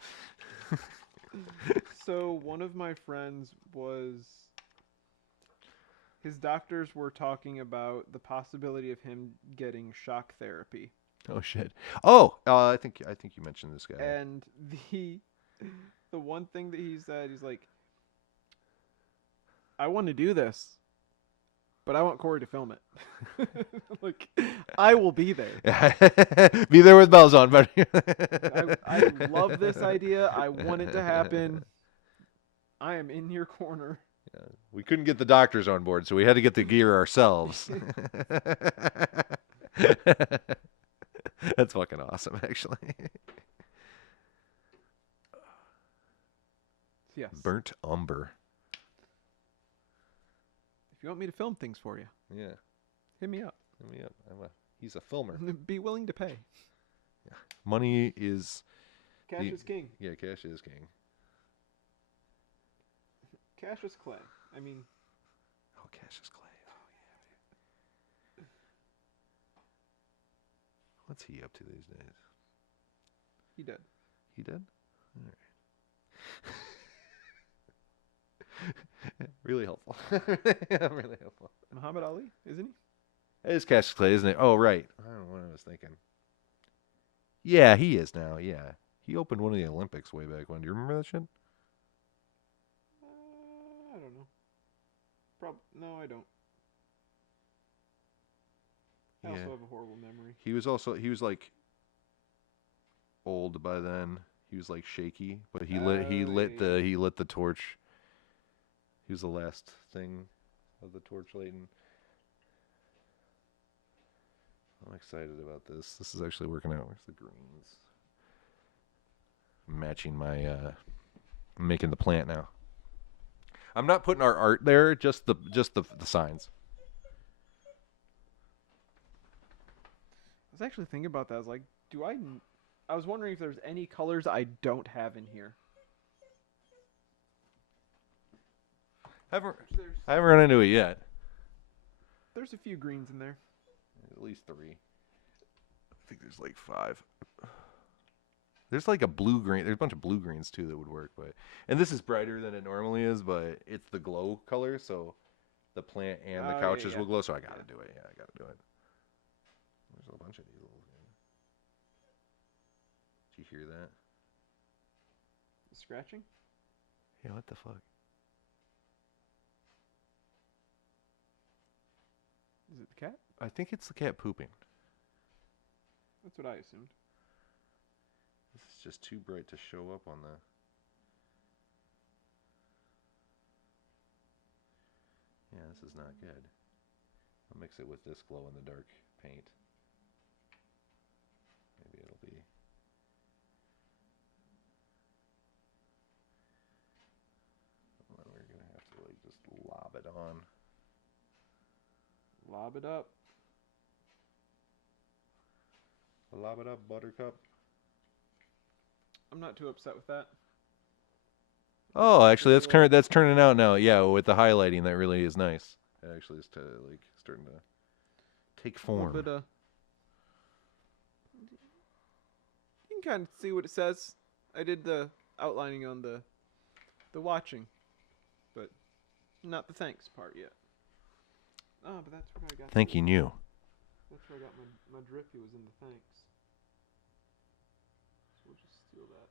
So one of my friends his doctors were talking about the possibility of him getting shock therapy. Oh shit. Oh, I think you mentioned this guy. And the one thing that he said, he's like, I want to do this, but I want Corey to film it. Like, I will be there. Be there with bells on, buddy. I love this idea. I want it to happen. I am in your corner. Yeah, we couldn't get the doctors on board, so we had to get the gear ourselves. That's fucking awesome, actually. Yes. Burnt umber. If you want me to film things for you, Yeah, hit me up. hit me up. He's a filmer. Be willing to pay. Money is Cash is king. Yeah, cash is king. Cash is clay. I mean, Oh, cash is clay. Oh yeah. What's he up to these days? he did. He did? All right. Really helpful. Really helpful. Muhammad Ali, isn't he? It is Cassius Clay, isn't it? Oh, right. I don't know what I was thinking. Yeah, he is now. Yeah. He opened one of the Olympics way back when. Do you remember that shit? I don't know. No, I don't. I Yeah. also have a horrible memory. He was like old by then. He was like shaky, but he lit the torch. He was the last thing of the torch lighting. I'm excited about this. This is actually working out. Where's the greens? Matching my I'm making the plant now. I'm not putting our art there, just the signs. I was actually thinking about that. I was like, I was wondering if there's any colors I don't have in here. I haven't run into it yet. There's a few greens in there. At least 3. I think there's like 5. There's like a blue green. There's a bunch of blue greens too that would work, and this is brighter than it normally is, but it's the glow color, so the plant and the couches will glow. So I gotta do it. Yeah, I gotta do it. There's a bunch of these little things. Did you hear that? Scratching? Yeah, what the fuck? Is it the cat? I think it's the cat pooping. That's what I assumed. This is just too bright to show up on the... Yeah, this is not good. I'll mix it with this glow-in-the-dark paint. Maybe it'll be... Well, we're going to have to like just lob it on. Lob it up. Lob it up, buttercup. I'm not too upset with that. Oh, actually, that's turning out now. Yeah, with the highlighting, that really is nice. It actually is like starting to take form. A little bit of... You can kind of see what it says. I did the outlining on the watching, but not the thanks part yet. Oh, but that's where I got. Thanking you. That's where I got my drippy was in the thanks. So we'll just steal that.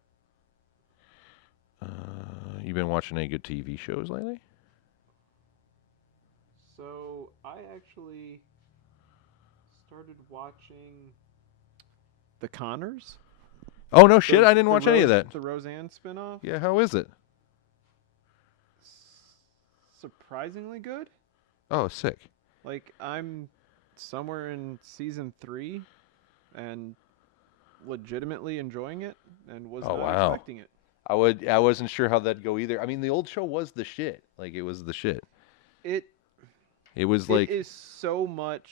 You been watching any good TV shows lately? So I actually started watching The Connors. Oh no shit! I didn't watch any of that. The Roseanne spinoff. Yeah, how is it? Surprisingly good. Oh, sick. Like, I'm somewhere in season 3 and legitimately enjoying it and was not expecting it. I wasn't sure how that'd go either. I mean, the old show was the shit. Like, it was the shit. It was like... It is so much...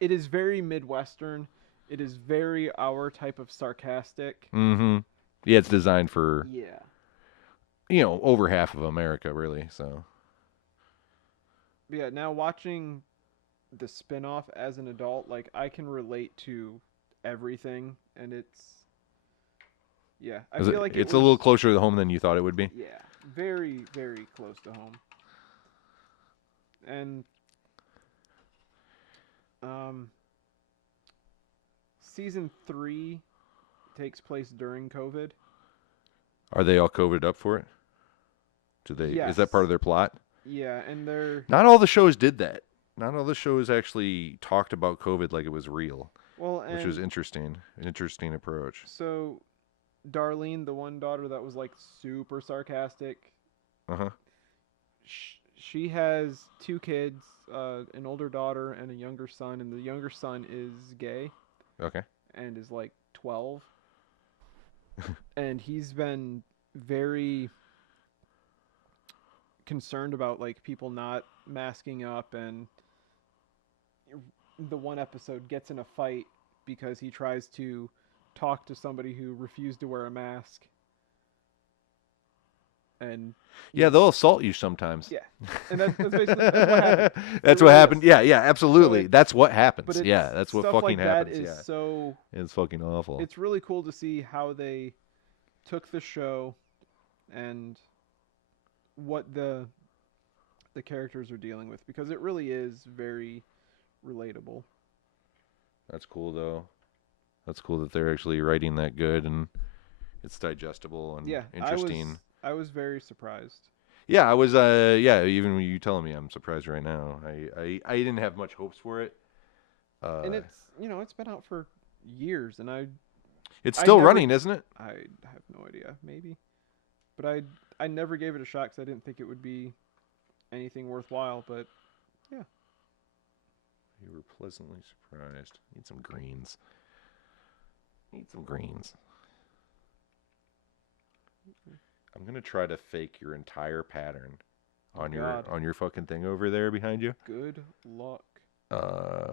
It is very Midwestern. It is very our type of sarcastic. Mm-hmm. Yeah, it's designed for... Yeah. You know, over half of America, really, so... Yeah, now watching the spinoff as an adult, like, I can relate to everything, and it's... Yeah, I feel like it's a little closer to home than you thought it would be. Yeah, very, very close to home. And season 3 takes place during COVID. Are they all COVID'd up for it? Yes. Is that part of their plot? Yeah, and they're... Not all the shows did that. Not all the shows actually talked about COVID like it was real. Well, which was interesting. An interesting approach. So, Darlene, the one daughter that was like super sarcastic. Uh-huh. She has 2 kids, an older daughter and a younger son, and the younger son is gay. Okay. And is like 12. And he's been very concerned about like people not masking up, and the one episode gets in a fight because he tries to talk to somebody who refused to wear a mask. And yeah, they'll assault you sometimes. Yeah, and that's basically what happened. That's what happened. Yeah, absolutely. So that's what happens. But yeah, that's what fucking like happens. That is so. It's fucking awful. It's really cool to see how they took the show and what the characters are dealing with, because it really is very relatable. That's cool, though. That's cool that they're actually writing that good and it's digestible and interesting. I was very surprised. Yeah, I was. Even when you telling me, I'm surprised right now. I didn't have much hopes for it. And it's been out for years, and it's still running, isn't it? I have no idea, maybe, but I never gave it a shot because I didn't think it would be anything worthwhile. But yeah, you were pleasantly surprised. Need some greens. I'm gonna try to fake your entire pattern on your fucking thing over there behind you. Good luck.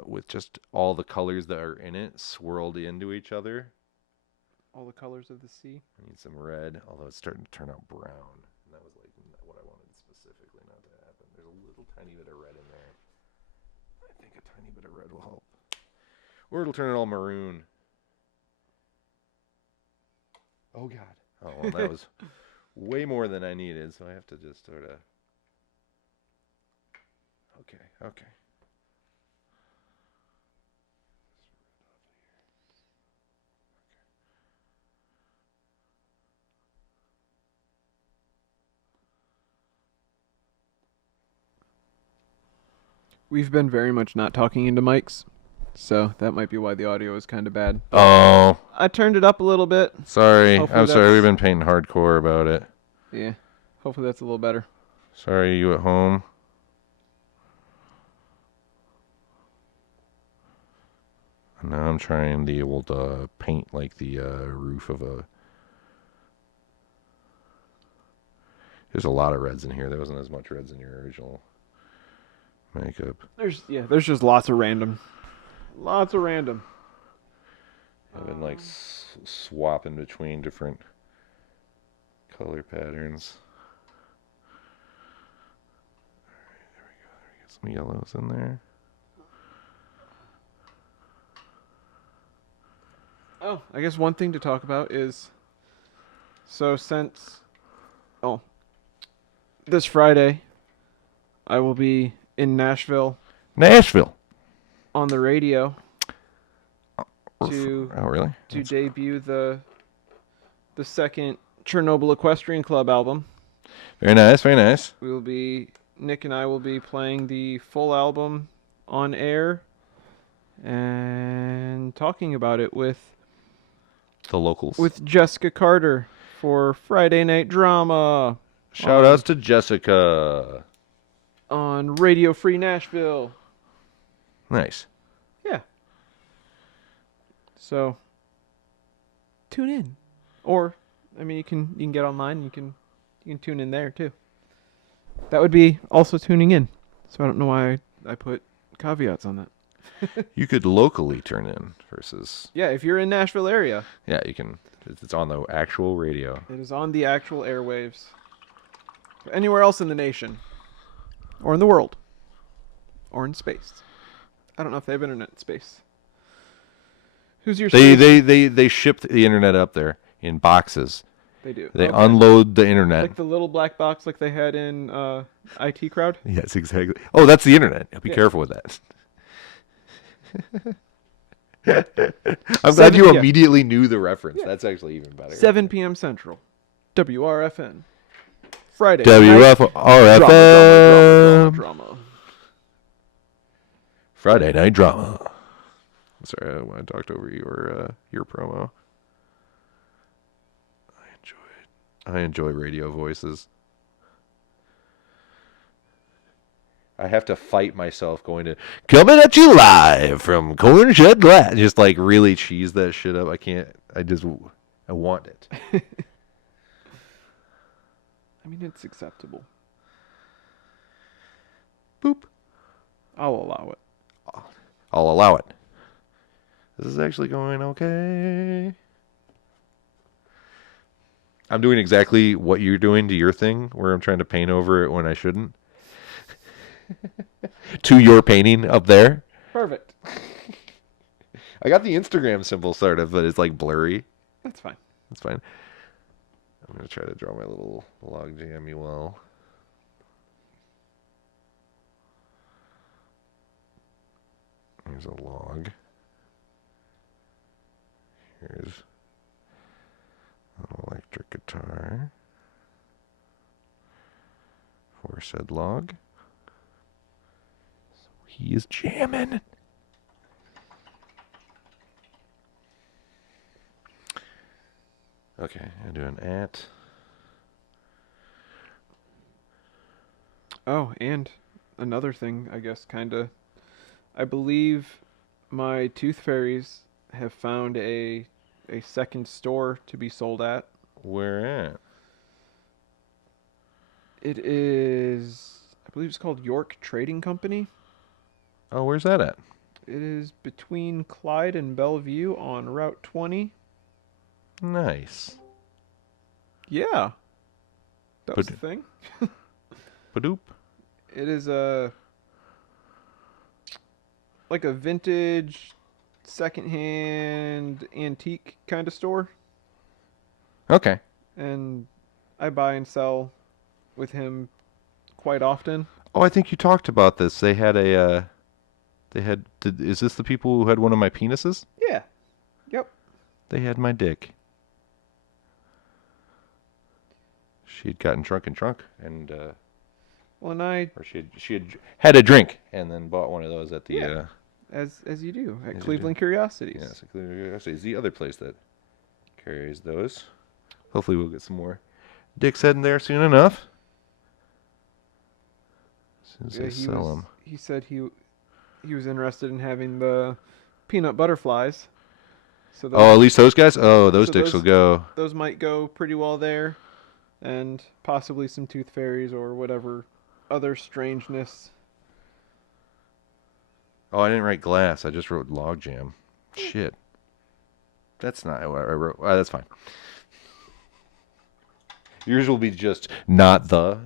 With just all the colors that are in it swirled into each other. All the colors of the sea. I need some red, although it's starting to turn out brown. And that was like what I wanted specifically not to happen. There's a little tiny bit of red in there. I think a tiny bit of red will help. Or it'll turn it all maroon. Oh God. Oh, well, that was way more than I needed, so I have to just sort of... Okay. We've been very much not talking into mics, so that might be why the audio is kind of bad. Oh. I turned it up a little bit. Sorry. I'm sorry. We've been painting hardcore about it. Yeah. Hopefully that's a little better. Sorry, you at home. And now I'm trying the old paint like the roof of a. There's a lot of reds in here. There wasn't as much reds in your original makeup. There's just lots of random. Lots of random. I've been like swapping between different color patterns. There we go. There we get some yellows in there. Oh, I guess one thing to talk about is, so since, this Friday, I will be in Nashville Nashville. on the radio to Oh, really? to debut the second Chernobyl Equestrian Club album. Very nice, very nice. Nick and I will be playing the full album on air and talking about it with The locals. with Jessica Carter for Friday Night Drama Shout outs to Jessica. on Radio Free Nashville. Nice. Yeah. So tune in. Or I mean you can get online, you can tune in there too. That would be also tuning in. So I don't know why I put caveats on that. You could locally turn in versus. Yeah, if you're in Nashville area, Yeah, you can. It's on the actual radio. it is on the actual airwaves. Anywhere else in the nation, or in the world, or in space. I don't know if they have internet in space. Who's your space? They ship the internet up there in boxes. They do. They Okay. unload the internet. Like the little black box like they had in IT Crowd? Yes, exactly. Oh, that's the internet. Be Yeah. careful with that. I'm glad you immediately knew the reference. Yeah. That's actually even better. 7 p.m. Central. WRFN. Friday. WFRFM. Drama. Friday night drama. Sorry, I talked over your promo. I enjoy radio voices. I have to fight myself coming at you live from Corn Shed Glass. Just like really cheese that shit up. I can't. I want it. I mean, it's acceptable. Boop. I'll allow it. I'll allow it. This is actually going okay. I'm doing exactly what you're doing to your thing, where I'm trying to paint over it when I shouldn't. To your painting up there. Perfect. I got the Instagram symbol started, but it's like blurry. That's fine. That's fine. I'm going to try to draw my little log jammy well. Here's a log. Here's an electric guitar for said log. So he is jamming. Okay, I do an at. Oh, and another thing, I guess, I believe my Tooth Fairies have found a second store to be sold at. Where at? It is, I believe it's called York Trading Company. Oh, where's that at? It is between Clyde and Bellevue on Route 20. Nice. Yeah. That was the thing. Badoop. It is like a vintage, secondhand, antique kind of store. Okay. And I buy and sell with him quite often. Oh, I think you talked about this. They had is this the people who had one of my penises? Yeah. Yep. They had my dick. She had gotten drunk and Well, and or she had a drink and then bought one of those at the Yeah. As you do at As you Cleveland do. Curiosities. Yes, it's the other place that carries those. Hopefully we'll get some more dicks heading there soon enough. As soon as they sell them. He said he was interested in having the peanut butterflies. So Oh, those, at least those guys. Oh, those so dicks will go. those might go pretty well there, and possibly some tooth fairies or whatever other strangeness. Oh, I didn't write glass. I just wrote logjam. Shit. That's not what I wrote. That's fine. Yours will be just not the.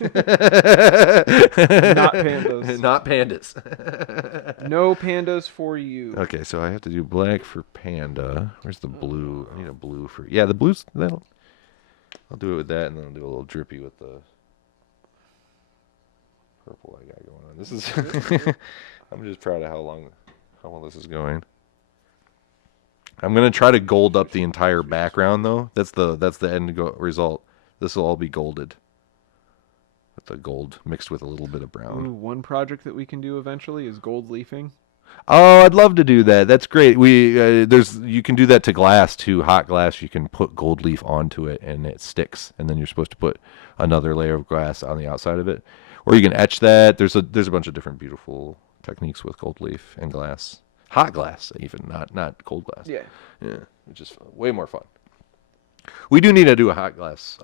Not pandas. Not pandas. No pandas for you. Okay, so I have to do black for panda. Where's the blue? I need a blue for. Yeah, the blues. I'll do it with that, and then I'll do a little drippy with the purple I got going on. This is. I'm just proud of how well this is going. I'm gonna try to gold up the entire background though. That's the end result. This will all be golded. With the gold mixed with a little bit of brown. Ooh, one project that we can do eventually is gold leafing. Oh, I'd love to do that. That's great. You can do that to glass too. Hot glass, you can put gold leaf onto it and it sticks, and then you're supposed to put another layer of glass on the outside of it, or you can etch that. There's a bunch of different beautiful techniques with gold leaf and glass. Hot glass, even not cold glass. Yeah. Yeah, which is way more fun. We do need to do a hot glass.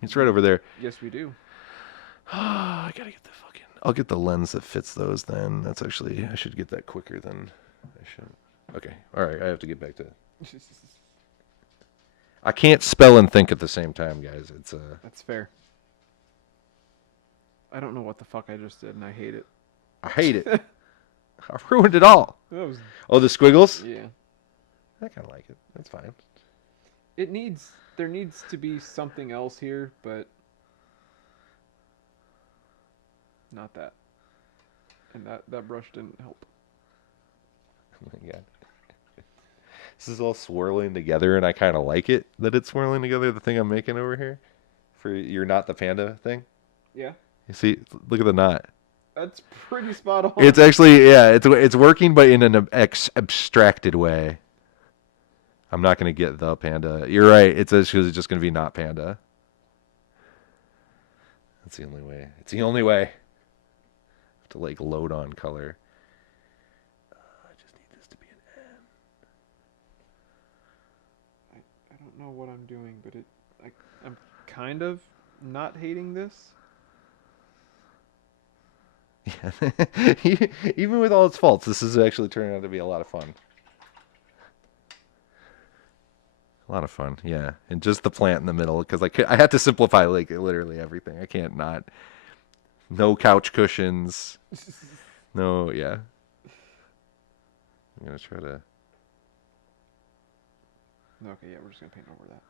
It's right over there. Yes, we do. I gotta get the fucking. I'll get the lens that fits those. Then that's actually I should get that quicker than I should. Okay, all right. I have to get back to. I can't spell and think at the same time, guys. It's That's fair. I don't know what the fuck I just did, and I hate it. I hate it. I ruined it all. That was Oh, the squiggles. yeah. I kind of like it. That's fine. There needs to be something else here, but not that. And that brush didn't help. Oh my god. This is all swirling together, and I kind of like it that it's swirling together. The thing I'm making over here, for you're not the panda thing. Yeah. You see, look at the knot. That's pretty spot on. It's actually it's working, but in an abstracted way. I'm not gonna get the panda. You're right. It's just gonna be not panda. That's the only way. It's the only way. To like load on color. I just need this to be an I don't know what I'm doing, but I'm kind of not hating this. N. Yeah. Even with all its faults, this is actually turning out to be a lot of fun. A lot of fun, yeah. And just the plant in the middle, because I had to simplify like literally everything. I can't not. No couch cushions. No, yeah. I'm gonna try to. Okay, yeah, we're just gonna paint over that.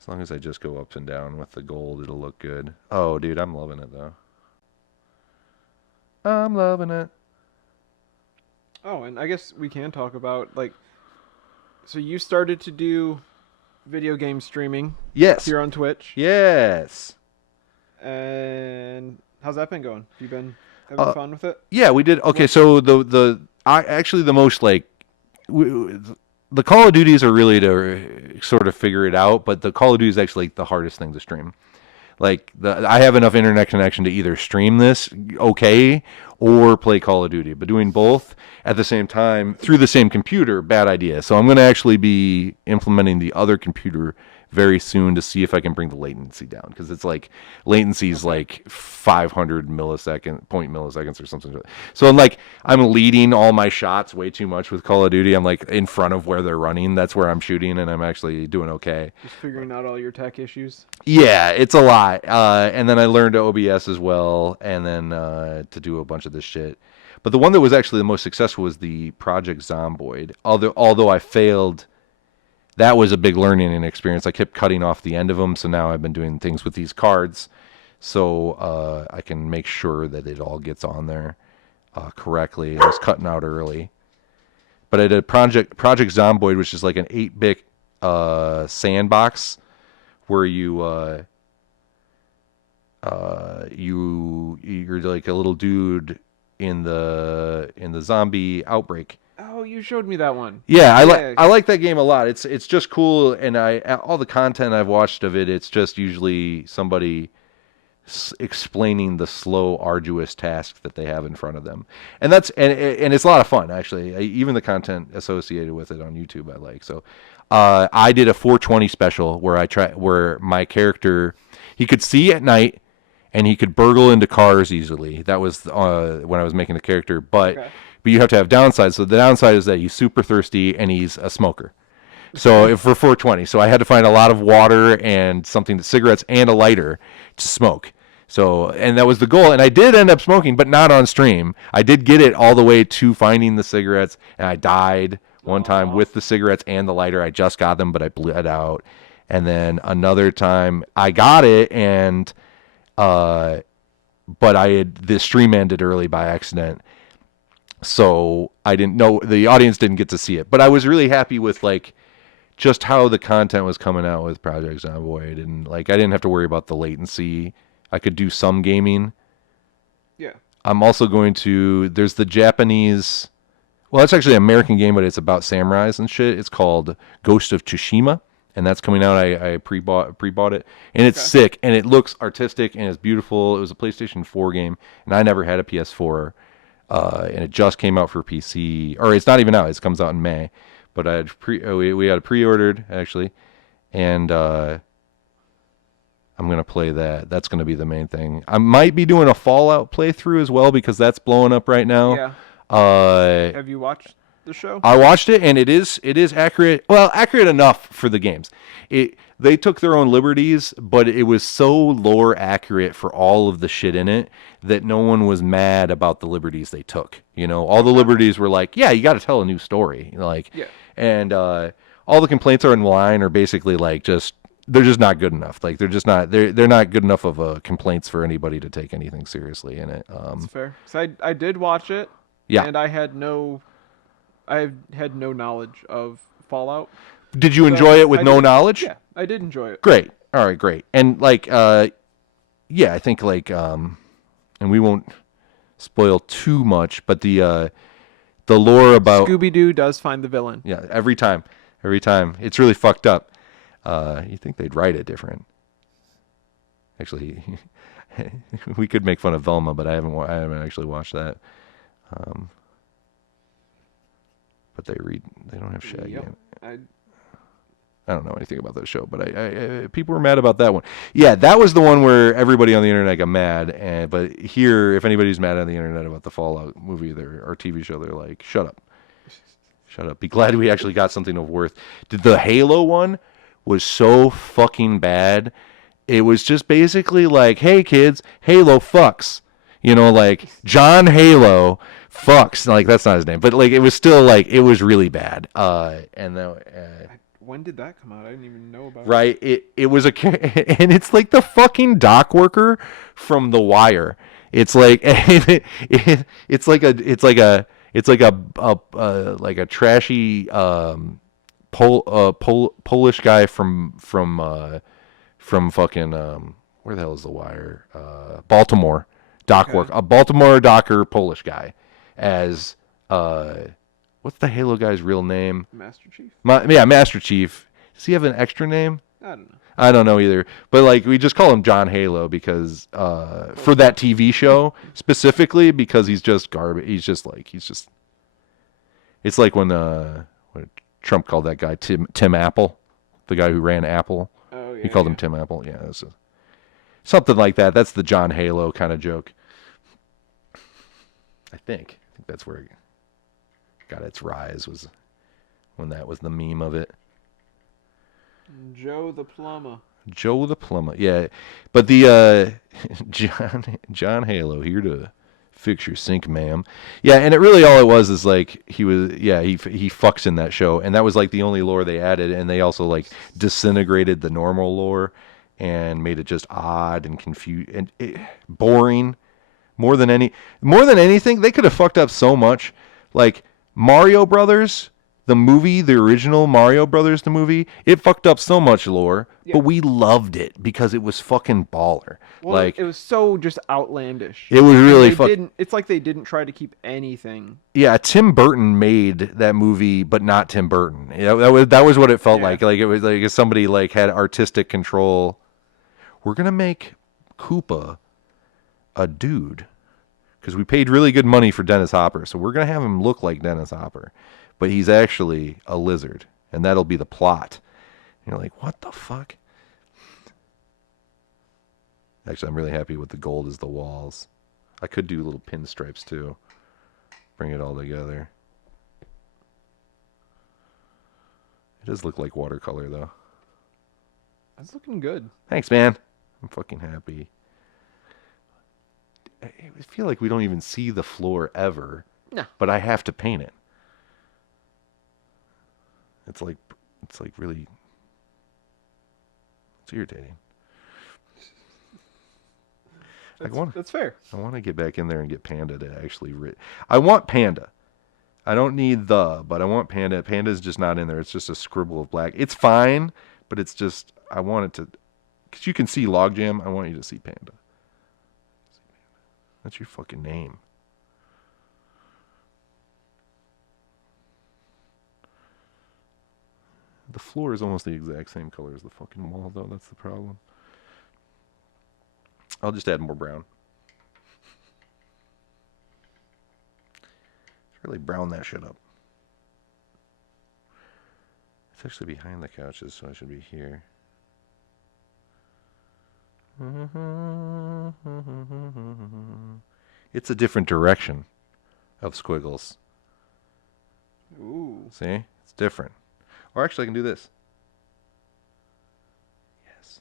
As long as I just go up and down with the gold, it'll look good. Oh, dude, I'm loving it though. I'm loving it. Oh, and I guess we can talk about like. So you started to do video game streaming Yes. here on Twitch, Yes. and how's that been going? Have you been having fun with it? Yeah, we did. Okay, so the most like the Call of Duties are really to sort of figure it out, but the Call of Duty is actually the hardest thing to stream. Like I have enough internet connection to either stream this okay or play Call of Duty, but doing both at the same time through the same computer, bad idea. So I'm going to actually be implementing the other computer very soon to see if I can bring the latency down, because it's like latency is like 500 milliseconds or something. So I'm leading all my shots way too much with Call of Duty. I'm like in front of where they're running. That's where I'm shooting, and I'm actually doing okay. Just figuring out all your tech issues. Yeah, it's a lot. And then I learned OBS as well, and then to do a bunch of this shit. But the one that was actually the most successful was the Project Zomboid. Although I failed, that was a big learning experience. I kept cutting off the end of them, so now I've been doing things with these cards, so I can make sure that it all gets on there correctly. I was cutting out early. But I did Project Zomboid, which is like an 8-bit sandbox where you're like a little dude in the zombie outbreak. Oh, you showed me that one. Yeah, I like that game a lot. It's just cool, and all the content I've watched of it, it's just usually somebody explaining the slow, arduous task that they have in front of them, and it's a lot of fun actually. Even the content associated with it on YouTube, I like. So, I did a 420 special where my character, he could see at night, and he could burgle into cars easily. That was when I was making the character, but Okay. but you have to have downsides. So the downside is that he's super thirsty and he's a smoker. So for 420, so I had to find a lot of water and cigarettes and a lighter to smoke. So, and that was the goal. And I did end up smoking, but not on stream. I did get it all the way to finding the cigarettes, and I died one time with the cigarettes and the lighter. I just got them, but I bled out. And then another time I got it, and but the stream ended early by accident. So I didn't know, the audience didn't get to see it. But I was really happy with like just how the content was coming out with Project Zomboid, and like I didn't have to worry about the latency. I could do some gaming. Yeah. I'm also there's the Japanese, well, it's actually an American game, but it's about samurais and shit. It's called Ghost of Tsushima, and that's coming out. I pre-bought it, and it's sick, and it looks artistic, and it's beautiful. It was a PlayStation 4 game, and I never had a PS4, and it just came out for PC, or it's not even out. It comes out in May, but we had it pre-ordered actually, and I'm going to play that. That's going to be the main thing. I might be doing a Fallout playthrough as well because that's blowing up right now. Yeah. Uh, Have you watched the show? I watched it, and it is accurate. Well, accurate enough for the games. They took their own liberties, but it was so lore accurate for all of the shit in it that no one was mad about the liberties they took. You know, all the liberties were like, yeah, you got to tell a new story. Like, Yeah. And all the complaints are in line are basically like they're just not good enough. Like they're not good enough of complaints for anybody to take anything seriously in it. That's fair. So I did watch it. Yeah. And I had no knowledge of Fallout. Did you enjoy it with no knowledge? Yeah, I did enjoy it. Great. All right, great. And like yeah, I think like and we won't spoil too much, but the lore about Scooby-Doo does find the villain. Yeah, every time. It's really fucked up. You think they'd write it different. Actually, we could make fun of Velma, but I haven't actually watched that. But they don't have Shaggy. Yep. I don't know anything about that show, but I people were mad about that one. Yeah, that was the one where everybody on the internet got mad. But here, if anybody's mad on the internet about the Fallout movie or TV show, they're like, shut up. Shut up. Be glad we actually got something of worth. The Halo one was so fucking bad. It was just basically like, hey kids, Halo fucks. You know, like John Halo fucks. Like that's not his name, but like it was still like it was really bad. And then when did that come out? I didn't even know about right? It was and it's like the fucking dock worker from The Wire. It's like it's like a trashy Polish guy from fucking where the hell is The Wire? Baltimore dock work. A Baltimore docker Polish guy as what's the Halo guy's real name? Master Chief. Master Chief. Does he have an extra name? I don't know. I don't know either. But like we just call him John Halo because for that TV show specifically because he's just garbage. It's like when Trump called that guy Tim Apple, the guy who ran Apple. Oh yeah. He called him Tim Apple. Yeah, something like that. That's the John Halo kind of joke. I think that's where it got its rise, was when that was the meme of it. Joe the Plumber. Joe the Plumber. Yeah. But the John Halo here to fix your sink, ma'am. Yeah, and it really all it was is like he fucks in that show, and that was like the only lore they added, and they also like disintegrated the normal lore and made it just odd and confused and boring. More than anything, they could have fucked up so much. Like Mario Brothers, the movie, the original Mario Brothers, the movie, it fucked up so much lore, but we loved it because it was fucking baller. Well, like it was so just outlandish. It was really It's like they didn't try to keep anything. Yeah, Tim Burton made that movie, but not Tim Burton. That was what it felt like. Like it was like if somebody like had artistic control. We're gonna make Koopa a dude because we paid really good money for Dennis Hopper, so we're gonna have him look like Dennis Hopper, but he's actually a lizard, and that'll be the plot. And you're like, what the fuck? Actually, I'm really happy with the gold as the walls. I could do little pinstripes too. Bring it all together. It does look like watercolor though. That's looking good. Thanks, man. I'm fucking happy. I feel like we don't even see the floor ever. No. But I have to paint it. It's like really, it's irritating. That's fair. I want to get back in there and get Panda to actually I want Panda. I don't need but I want Panda. Panda's just not in there. It's just a scribble of black. It's fine, but it's just, I want it to, because you can see Logjam. I want you to see Panda. That's your fucking name. The floor is almost the exact same color as the fucking wall, though. That's the problem. I'll just add more brown. Really brown that shit up. It's actually behind the couches, so I should be here. It's a different direction of squiggles. Ooh. See? It's different. Or actually, I can do this. Yes.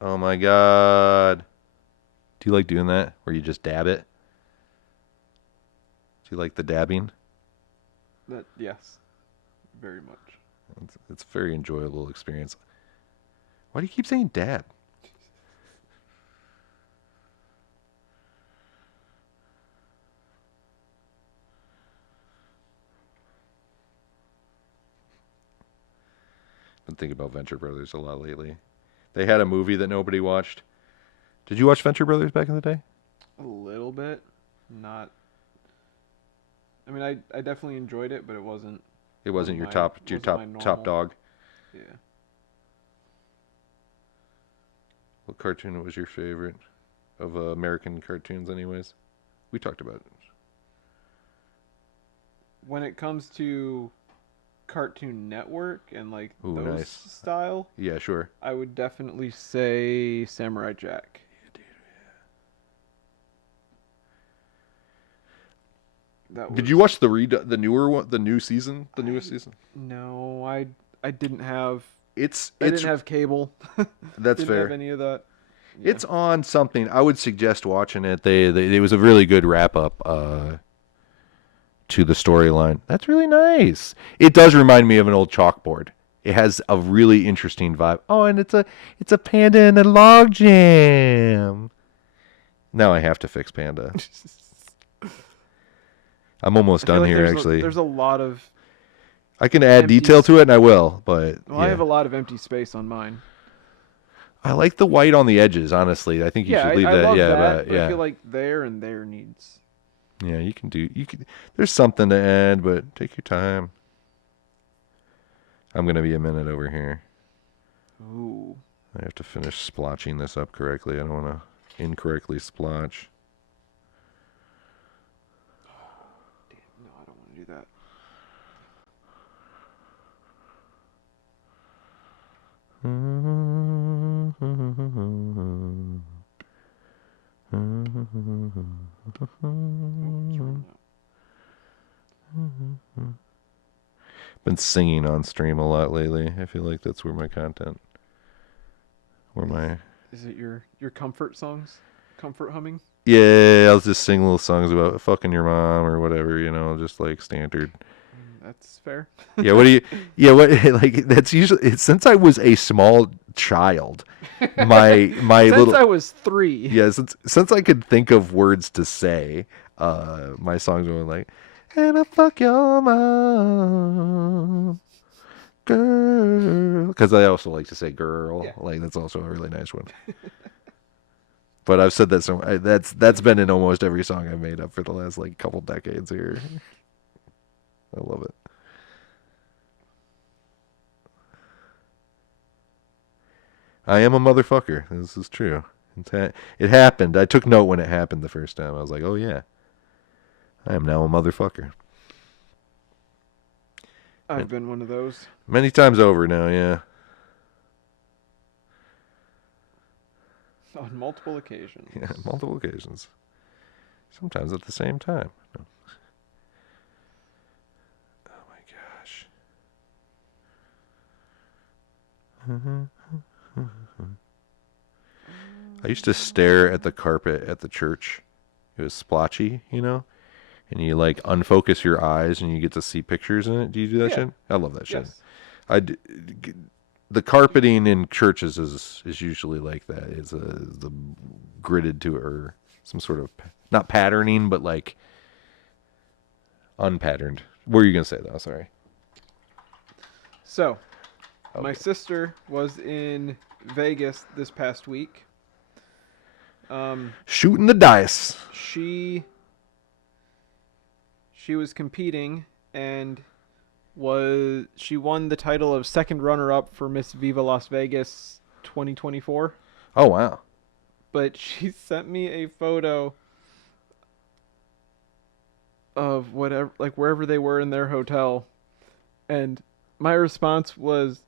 Oh my god. Do you like doing that? Where you just dab it? Do you like the dabbing? Yes. Very much. It's a very enjoyable experience. Why do you keep saying dab? Been thinking about Venture Brothers a lot lately. They had a movie that nobody watched. Did you watch Venture Brothers back in the day? A little bit. Not. I mean, I definitely enjoyed it, but it wasn't. It wasn't your top dog. Yeah. What cartoon was your favorite of American cartoons, anyways? We talked about it. When it comes to Cartoon Network and like Ooh, those nice. style, Yeah, sure. I would definitely say Samurai Jack. Yeah, dude. Did you watch the newer one, the new season, the newest season? No, I didn't have. I It's didn't have cable. That's didn't fair. have any of that. Yeah. It's on something. I would suggest watching it. It was a really good wrap up to the storyline. That's really nice. It does remind me of an old chalkboard. It has a really interesting vibe. Oh, and it's a panda and a log jam. Now I have to fix Panda. I'm almost done here, actually. There's a lot of. I can add detail to it, and I will, but Well, yeah. I have a lot of empty space on mine. I like the white on the edges, honestly. I think you should leave I that. love Yeah, that, but yeah. I feel like there and there needs. Yeah, you can. There's something to add, but take your time. I'm gonna be a minute over here. Ooh. I have to finish splotching this up correctly. I don't want to incorrectly splotch. Damn, no, I don't want to do that. Been singing on stream a lot lately. I feel like that's where my content, Is it your comfort songs? Comfort humming? Yeah, I'll just sing little songs about fucking your mom or whatever, just like standard. That's fair. Yeah, like that's usually since I was a small child. My since I was 3. Yeah, since I could think of words to say, my songs were like, and I fuck your mom, girl, because I also like to say girl. Yeah. Like that's also a really nice one. But I've said that that's been in almost every song I've made up for the last like couple decades here. I love it. I am a motherfucker. This is true. It happened. I took note when it happened the first time. I was like, oh yeah, I am now a motherfucker. I've been one of those. Many times over now, yeah. On multiple occasions. Yeah, multiple occasions. Sometimes at the same time. No. Oh my gosh. I used to stare at the carpet at the church. It was splotchy, you know? And you like unfocus your eyes and you get to see pictures in it. Do you do that Yeah. shit? I love that shit. Yes. The carpeting in churches is usually like that. It's the gridded to it or some sort of not patterning, but like unpatterned. What were you gonna say though? Sorry. So, Okay. my sister was in Vegas this past week. Shooting the dice. She was competing and she won the title of second runner up for Miss Viva Las Vegas 2024. Oh wow. But she sent me a photo of whatever, like wherever they were in their hotel, and my response was,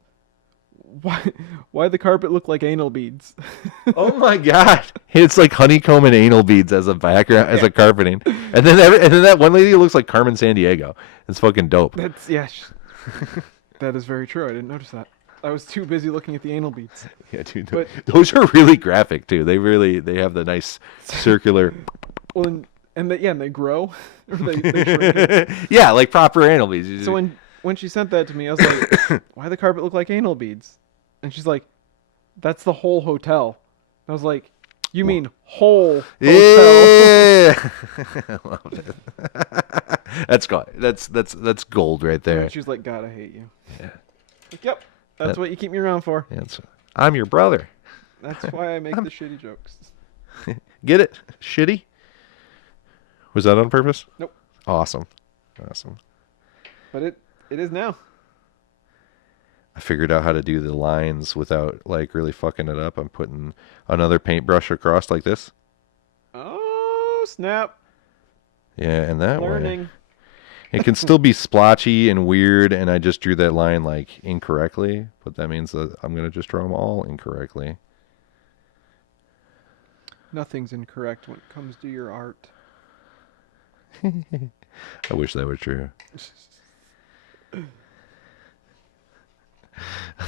why the carpet look like anal beads? Oh my god. It's like honeycomb and anal beads as a background as a carpeting. And then that one lady looks like Carmen Sandiego. It's fucking dope. That's that is very true. I didn't notice that. I was too busy looking at the anal beads. Yeah, dude. But- Those are really graphic too. They have the nice circular Well, and they grow, or they shrink. yeah, like proper anal beads. So when she sent that to me, I was like, why the carpet look like anal beads? And she's like, that's the whole hotel. I was like, you mean whole hotel? Yeah. I love it. That's gold. That's gold right there. And she's like, God, I hate you. Yeah. Like, yep, that's what you keep me around for. Yeah, I'm your brother. That's why I make the shitty jokes. Get it? Shitty? Was that on purpose? Nope. Awesome. But it is now. I figured out how to do the lines without like really fucking it up. I'm putting another paintbrush across like this. Oh, snap. Yeah, and that way. Learning. It can still be splotchy and weird, and I just drew that line like incorrectly, but that means that I'm going to just draw them all incorrectly. Nothing's incorrect when it comes to your art. I wish that were true. I'm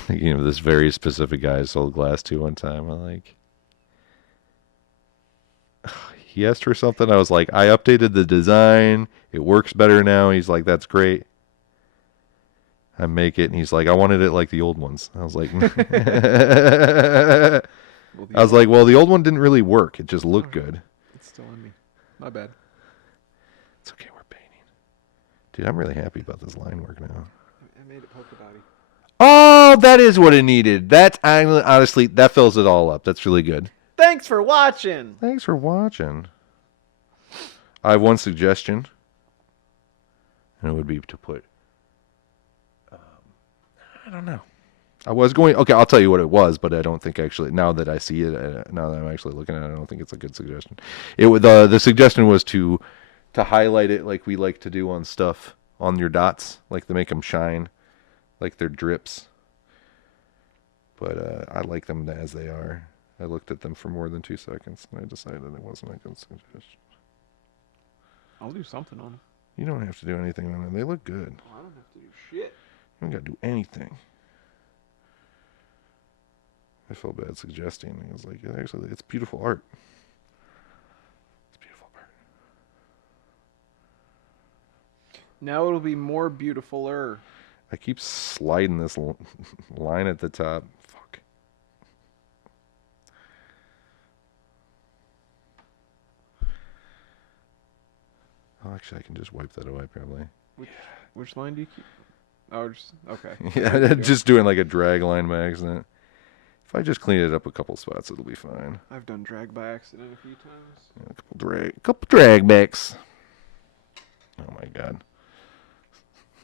thinking of this very specific guy I sold glass to one time. I'm like, he asked for something. I was like, I updated the design. It works better now. He's like, that's great. I make it, and he's like, I wanted it like the old ones. I was like, well, the old one didn't really work. It just looked good. It's still on me. My bad. It's okay. We're painting, dude. I'm really happy about this line work now. I made it polka dotty. Oh, that is what it needed. That honestly, that fills it all up. That's really good. Thanks for watching. Thanks for watching. I have one suggestion, and it would be to put. I don't know. I was going. Okay, I'll tell you what it was, but I don't think actually. Now that I see it, now that I'm actually looking at it, I don't think it's a good suggestion. The suggestion was to highlight it like we like to do on stuff on your dots, like to make them shine, like they're drips. But I like them as they are. I looked at them for more than 2 seconds, and I decided it wasn't a good suggestion. I'll do something on them. You don't have to do anything on them. They look good. I don't have to do shit. You don't got to do anything. I felt bad suggesting. I was like, actually, it's beautiful art. It's beautiful art. Now it'll be more beautifuler. I keep sliding this line at the top. Fuck. Oh, actually, I can just wipe that away, probably. Which line do you keep? Oh, just okay. Yeah, just doing like a drag line by accident. If I just clean it up a couple spots, it'll be fine. I've done drag by accident a few times. Yeah, a couple drag backs. Oh my god.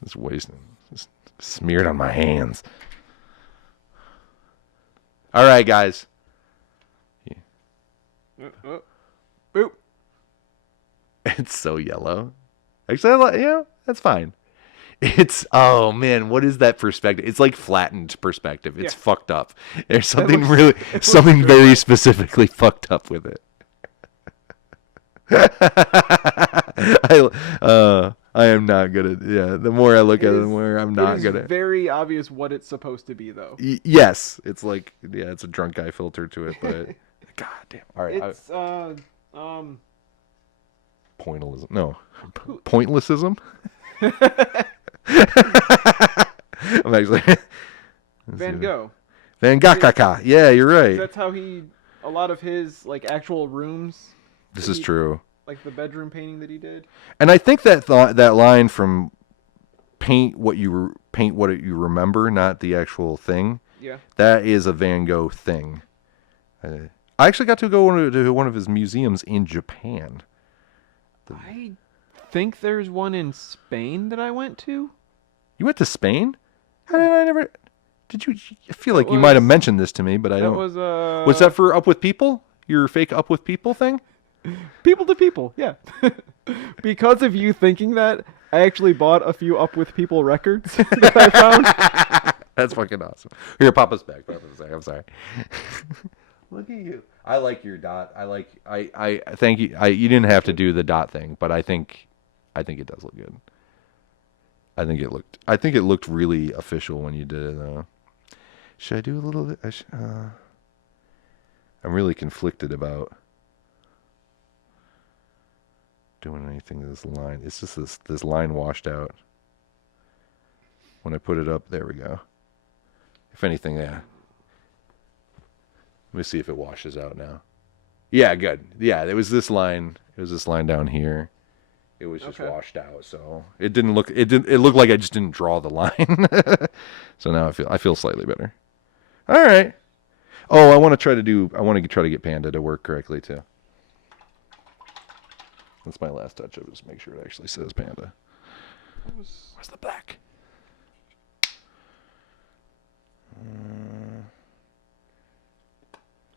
It's wasting. It's smeared on my hands. All right, guys. Boop. It's so yellow. Actually, that's fine. It's oh man, what is that perspective? It's like flattened perspective. It's Yeah. fucked up. There's That something looks- really, it looks something good, very though. specifically fucked up with it. I am not good at the more I look at it, the more I'm It not is good at. very obvious what it's supposed to be, though. Yes, it's like it's a drunk guy filter to it, but god damn. All right, It's pointillism. No, pointlessism. I'm actually Van Gogh. Van Gogh. Yeah, you're right. That's how a lot of his like actual rooms. This is true. Like the bedroom painting that he did. And I think that line from paint what you remember, not the actual thing. Yeah. That is a Van Gogh thing. I actually got to go to one of his museums in Japan. I think there's one in Spain that I went to. You went to Spain? How did I never? Did you? I feel like That you might have was- mentioned this to me, but I That don't. was Was that for Up With People? Your fake Up With People thing? people to people? Yeah. Because of you thinking that, I actually bought a few Up With People records that I found. That's fucking awesome. Here, Papa's back. I'm sorry. Look at you. I like your dot. I thank you. You didn't have to do the dot thing, but I think it does look good. I think it looked really official when you did it though. Should I do a little bit? I'm really conflicted about doing anything to this line. It's just this line washed out. When I put it up, there we go. If anything, yeah. Let me see if it washes out now. Yeah, good. Yeah, it was this line. It was this line down here. It was just Okay. washed out, so it didn't look. It looked like I just didn't draw the line. So now I feel slightly better. All right. Oh, I want to try to get Panda to work correctly too. That's my last touch. I'll just make sure it actually says Panda. Where's the black?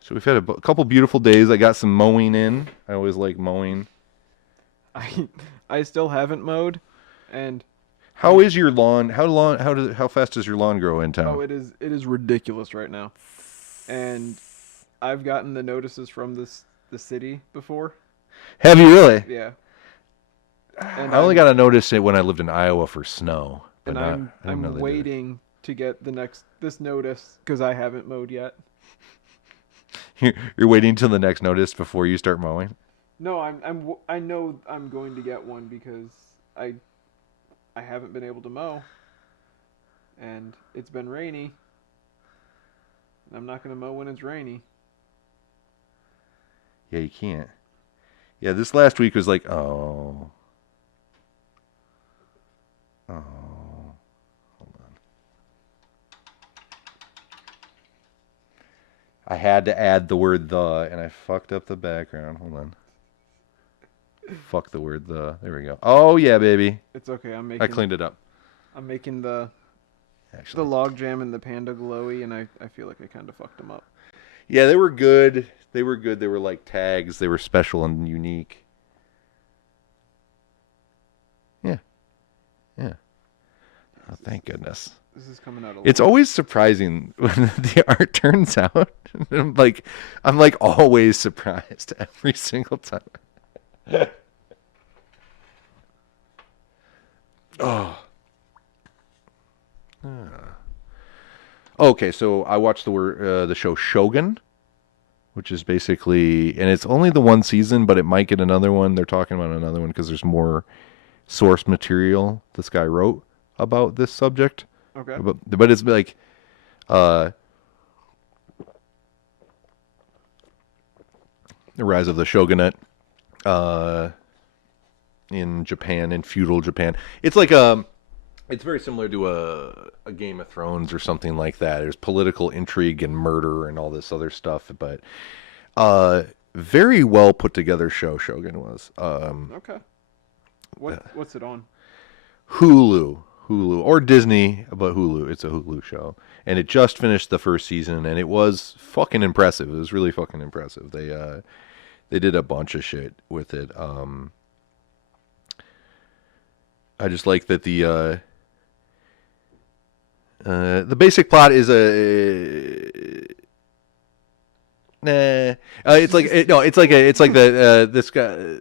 So we've had a couple beautiful days. I got some mowing in. I always like mowing. I still haven't mowed, and How is your lawn? How fast does your lawn grow in town? it is ridiculous right now. And I've gotten the notices from the city before. Have you really? Yeah. I only got to notice it when I lived in Iowa for snow. But And not, I didn't know I'm they did it. waiting to get this notice because I haven't mowed yet. You're waiting till the next notice before you start mowing. No, I know I'm going to get one because I haven't been able to mow, and it's been rainy. And I'm not going to mow when it's rainy. Yeah, you can't. Yeah, this last week was like, oh. Hold on. I had to add the word the, and I fucked up the background. Hold on. Fuck the word the. There we go. Oh yeah, baby. It's okay. I cleaned it up. I'm making the Actually. log jam and the panda glowy, and I feel like I kind of fucked them up. Yeah, they were good. They were good. They were like tags. They were special and unique. Yeah. Yeah. Oh, thank goodness. This is coming out a It's little. always surprising when the art turns out. I'm like always surprised every single time. Oh. Okay, so I watched the show Shogun, which is basically, and it's only the one season, but it might get another one. They're talking about another one because there's more source material this guy wrote about this subject. Okay. But it's like, the rise of the shogunate, in Japan, in feudal Japan. It's like it's very similar to a Game of Thrones or something like that. There's political intrigue and murder and all this other stuff, but very well put together show Shogun was. Okay. What's it on? Hulu. Hulu or Disney, but Hulu. It's a Hulu show, and it just finished the first season, and it was fucking impressive. It was really fucking impressive. They did a bunch of shit with it. I just like that the basic plot is it's like the this guy.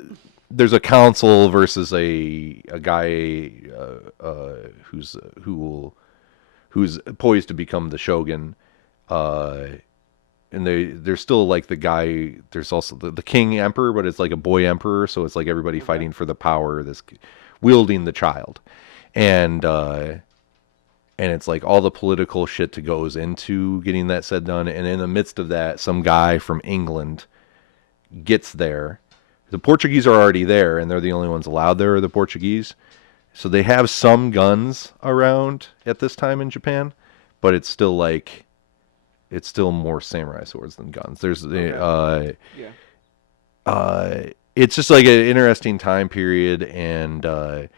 There's a council versus a guy who's who's poised to become the shogun, and there's still like the guy. There's also the king emperor, but it's like a boy emperor, so it's like everybody fighting for the power. This wielding the child, and it's like all the political shit that goes into getting that said done. And in the midst of that, some guy from England gets there. The Portuguese are already there, and they're the only ones allowed there are the Portuguese. So they have some guns around at this time in Japan, but it's still more samurai swords than guns. There's it's just like an interesting time period, and the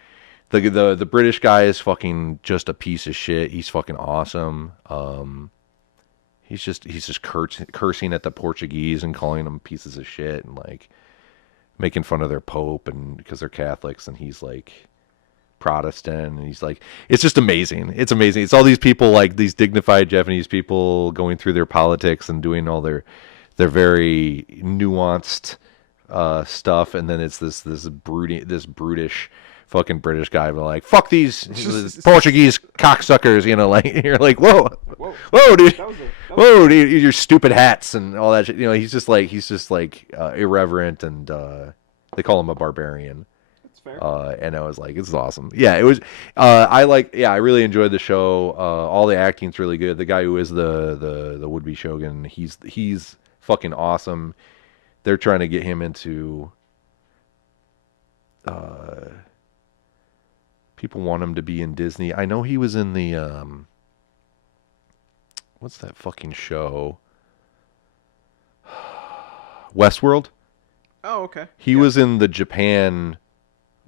British guy is fucking just a piece of shit. He's fucking awesome. He's just cursing at the Portuguese and calling them pieces of shit and like making fun of their pope and because they're Catholics and he's like Protestant, and he's like, it's just amazing. It's amazing. It's all these people, like these dignified Japanese people going through their politics and doing all their very nuanced stuff, and then it's this brutish fucking British guy, but like, fuck these Portuguese cocksuckers, you know, like you're like, whoa, dude, whoa, dude, your stupid hats and all that shit. You know, he's just like irreverent, and they call him a barbarian. And I was like, this is awesome. Yeah, it was. I really enjoyed the show. All the acting's really good. The guy who is the would-be shogun, he's fucking awesome. They're trying to get him into. People want him to be in Disney. I know he was in the what's that fucking show? Westworld. Oh, okay. He was in the Japan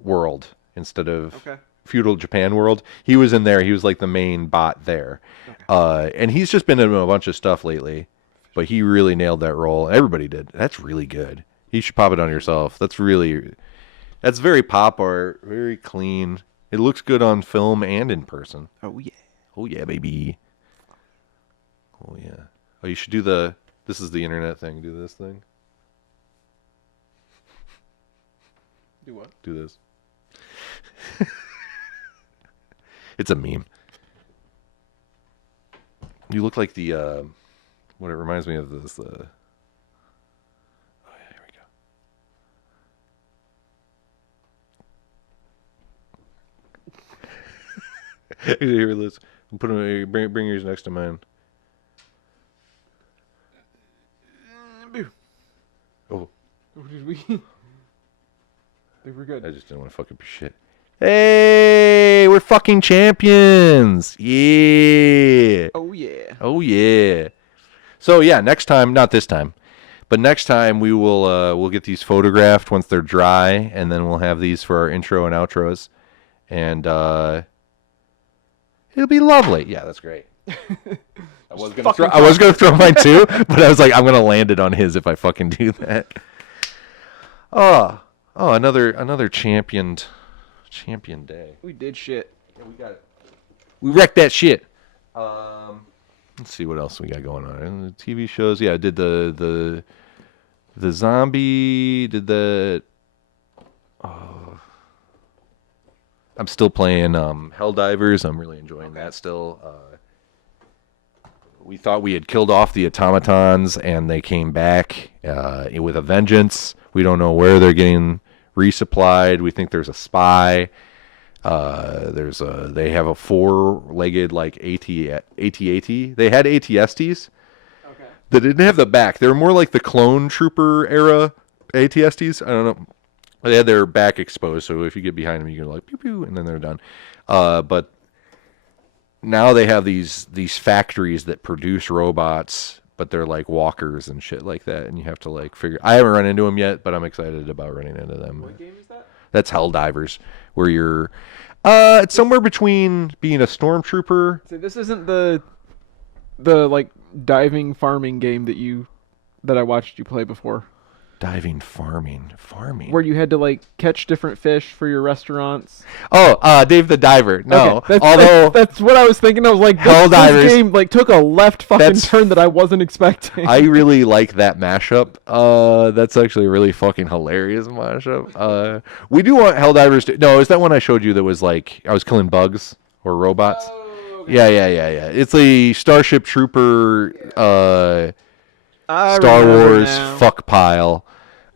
world instead of feudal Japan world. He was in there. He was like the main bot there. And he's just been in a bunch of stuff lately, but he really nailed that role. Everybody did. That's really good. You should pop it on yourself. That's very pop art, very clean. It looks good on film and in person. Oh yeah. Oh yeah, baby. Oh yeah. Oh, you should do this is the internet thing. Do this thing. Do what? Do this. It's a meme. You look like the what it reminds me of this oh yeah, here we go. Here, Liz. Put them. Bring yours next to mine. Oh. Did we? I think we're good. I just didn't want to fuck up your shit. Hey, we're fucking champions. Yeah. Oh yeah. Oh yeah. So yeah, next time, not this time, but next time we'll get these photographed once they're dry, and then we'll have these for our intro and outros, and it'll be lovely. Yeah, that's great. I was gonna throw mine too, but I was like, I'm gonna land it on his if I fucking do that. Oh, another champion day. We did shit. Yeah, we got it. We wrecked that shit. Let's see what else we got going on. The TV shows. Yeah, I did the zombie. Did the. I'm still playing Helldivers. I'm really enjoying that still. We thought we had killed off the automatons, and they came back with a vengeance. We don't know where they're getting resupplied. We think there's a spy. They have a four-legged like AT-AT. They had AT-STs. Okay. That didn't have the back. They were more like the clone trooper era AT-STs. I don't know. They had their back exposed, so if you get behind them, you can like pew pew, and then they're done. But now they have these factories that produce robots, but they're like walkers and shit like that, and you have to like figure. I haven't run into them yet, but I'm excited about running into them. What game is that? That's Helldivers, where you're it's somewhere between being a stormtrooper. So this isn't the like diving farming game that I watched you play before, Diving farming. where you had to like catch different fish for your restaurants. Oh, Dave the Diver. No, Okay, although that's what I was thinking. I was like, Helldivers- this game like took a left fucking That's- turn that I wasn't expecting. I really like that mashup. That's actually a really fucking hilarious mashup. We do want Helldivers to... No, is that one I showed you that was like I was killing bugs or robots? Oh, okay. Yeah. It's a Starship Trooper I Star remember Wars now. fuck pile.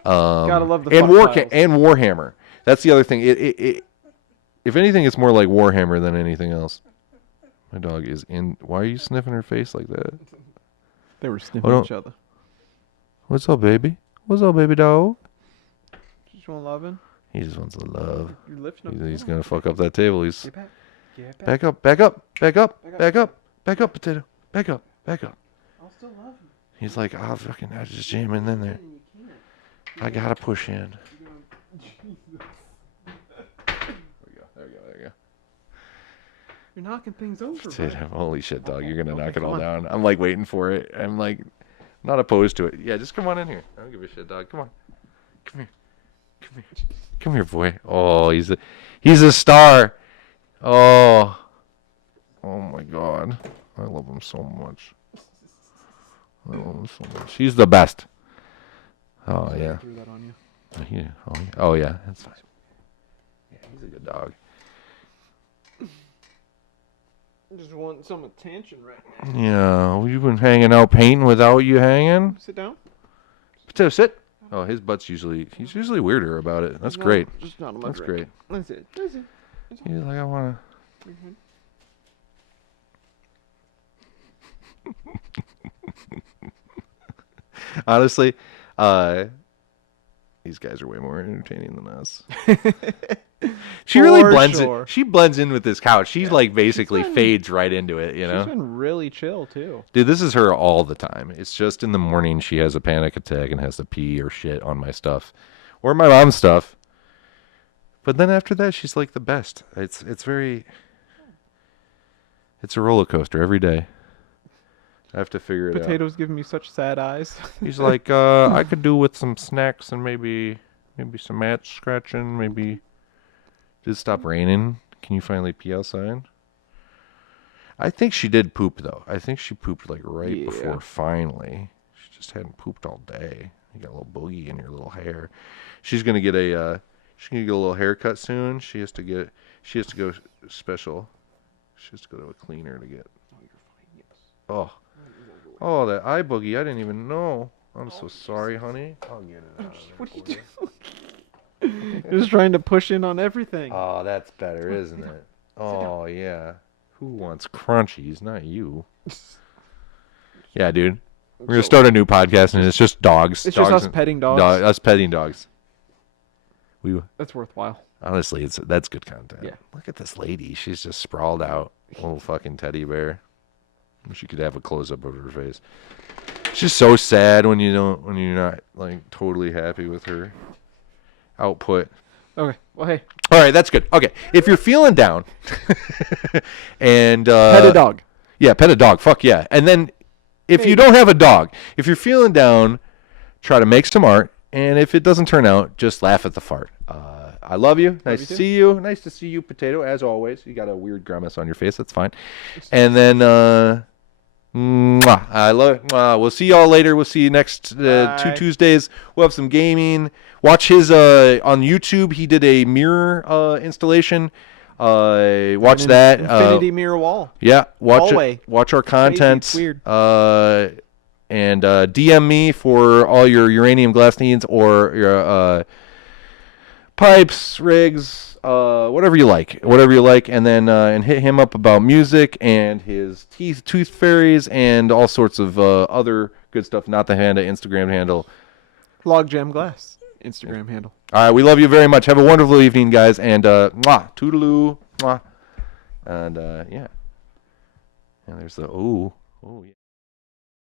Gotta love the and fuck piles. and Warhammer. That's the other thing. It if anything, it's more like Warhammer than anything else. My dog is in. Why are you sniffing her face like that? They were sniffing Hold on. each other. What's up, baby? What's up, baby dog? Just want loving. He just wants to love. You're lifting up. He's gonna fuck up that table. He's Get back. Get back. back up, back up, potato, back up. I'll still love you. He's like, oh, fucking, I just jamming in there. I gotta push in. There we go. You're knocking things over. Dude, bud. holy shit, dog! You're gonna Okay, knock it come all on. down. I'm like waiting for it. I'm like not opposed to it. Yeah, just come on in here. I don't give a shit, dog. Come on, come here, boy. Oh, he's a star. Oh my God, I love him so much. He's the best. Oh yeah. Threw that on you. Oh yeah, that's fine. Yeah, he's a good dog. I just want some attention right now. Yeah, well, you've been hanging out painting without you hanging. Sit down. Potato, sit. Oh, he's usually weirder about it. That's great. Just not on my That's drink. great. That's it. That's it. He's like, I wanna. Mhm. Honestly, these guys are way more entertaining than us. She really For blends sure. it. She blends in with this couch. She's like basically been- fades right into it, you know? She's been really chill too. Dude, this is her all the time. It's just in the morning she has a panic attack and has to pee or shit on my stuff or my mom's stuff. But then after that, she's like the best. It's a roller coaster every day. I have to figure it out. Potato's giving me such sad eyes. He's like, I could do with some snacks and maybe some mat scratching. Maybe did it stop raining? Can you finally pee outside? I think she did poop though. I think she pooped like right Yeah. before finally. She just hadn't pooped all day. You got a little boogie in your little hair. She's gonna get a little haircut soon. She has to go special. She has to go to a cleaner to get. Oh, that eye boogie. I didn't even know. I'm so sorry, honey. I'll get it out of there What are you for you. doing? Just trying to push in on everything. Oh, that's better, isn't it? Oh, yeah. Who wants crunchies? Not you. Yeah, dude. We're going to start a new podcast, and it's just dogs. It's dogs just us and- petting dogs. Us petting dogs. That's worthwhile. Honestly, that's good content. Yeah. Look at this lady. She's just sprawled out. Little fucking teddy bear. Wish you could have a close-up of her face. She's so sad when you're not, like, totally happy with her output. Okay. Well, hey, All right, that's good. Okay, if you're feeling down, and pet a dog. yeah, pet a dog. Fuck yeah. And then if you don't have a dog, if you're feeling down, try to make some art, and if it doesn't turn out, just laugh at the fart. I love you. Nice you to too. see you. Nice to see you, Potato. As always, you got a weird grimace on your face. That's fine. And then, mwah, I love. We'll see y'all later. We'll see you next 2 Bye. Tuesdays. We'll have some gaming. Watch his on YouTube. He did a mirror installation. Watch that. Infinity mirror wall. Yeah, watch Hallway. it. Watch our Crazy, content. it's weird. And DM me for all your uranium glass needs or your pipes, rigs, whatever you like, and then and hit him up about music and his tooth fairies and all sorts of other good stuff. Not the Instagram handle. Logjam glass. Instagram handle. All right, we love you very much. Have a wonderful evening, guys, and mwah, toodaloo, mwah, and yeah. And there's the oh yeah.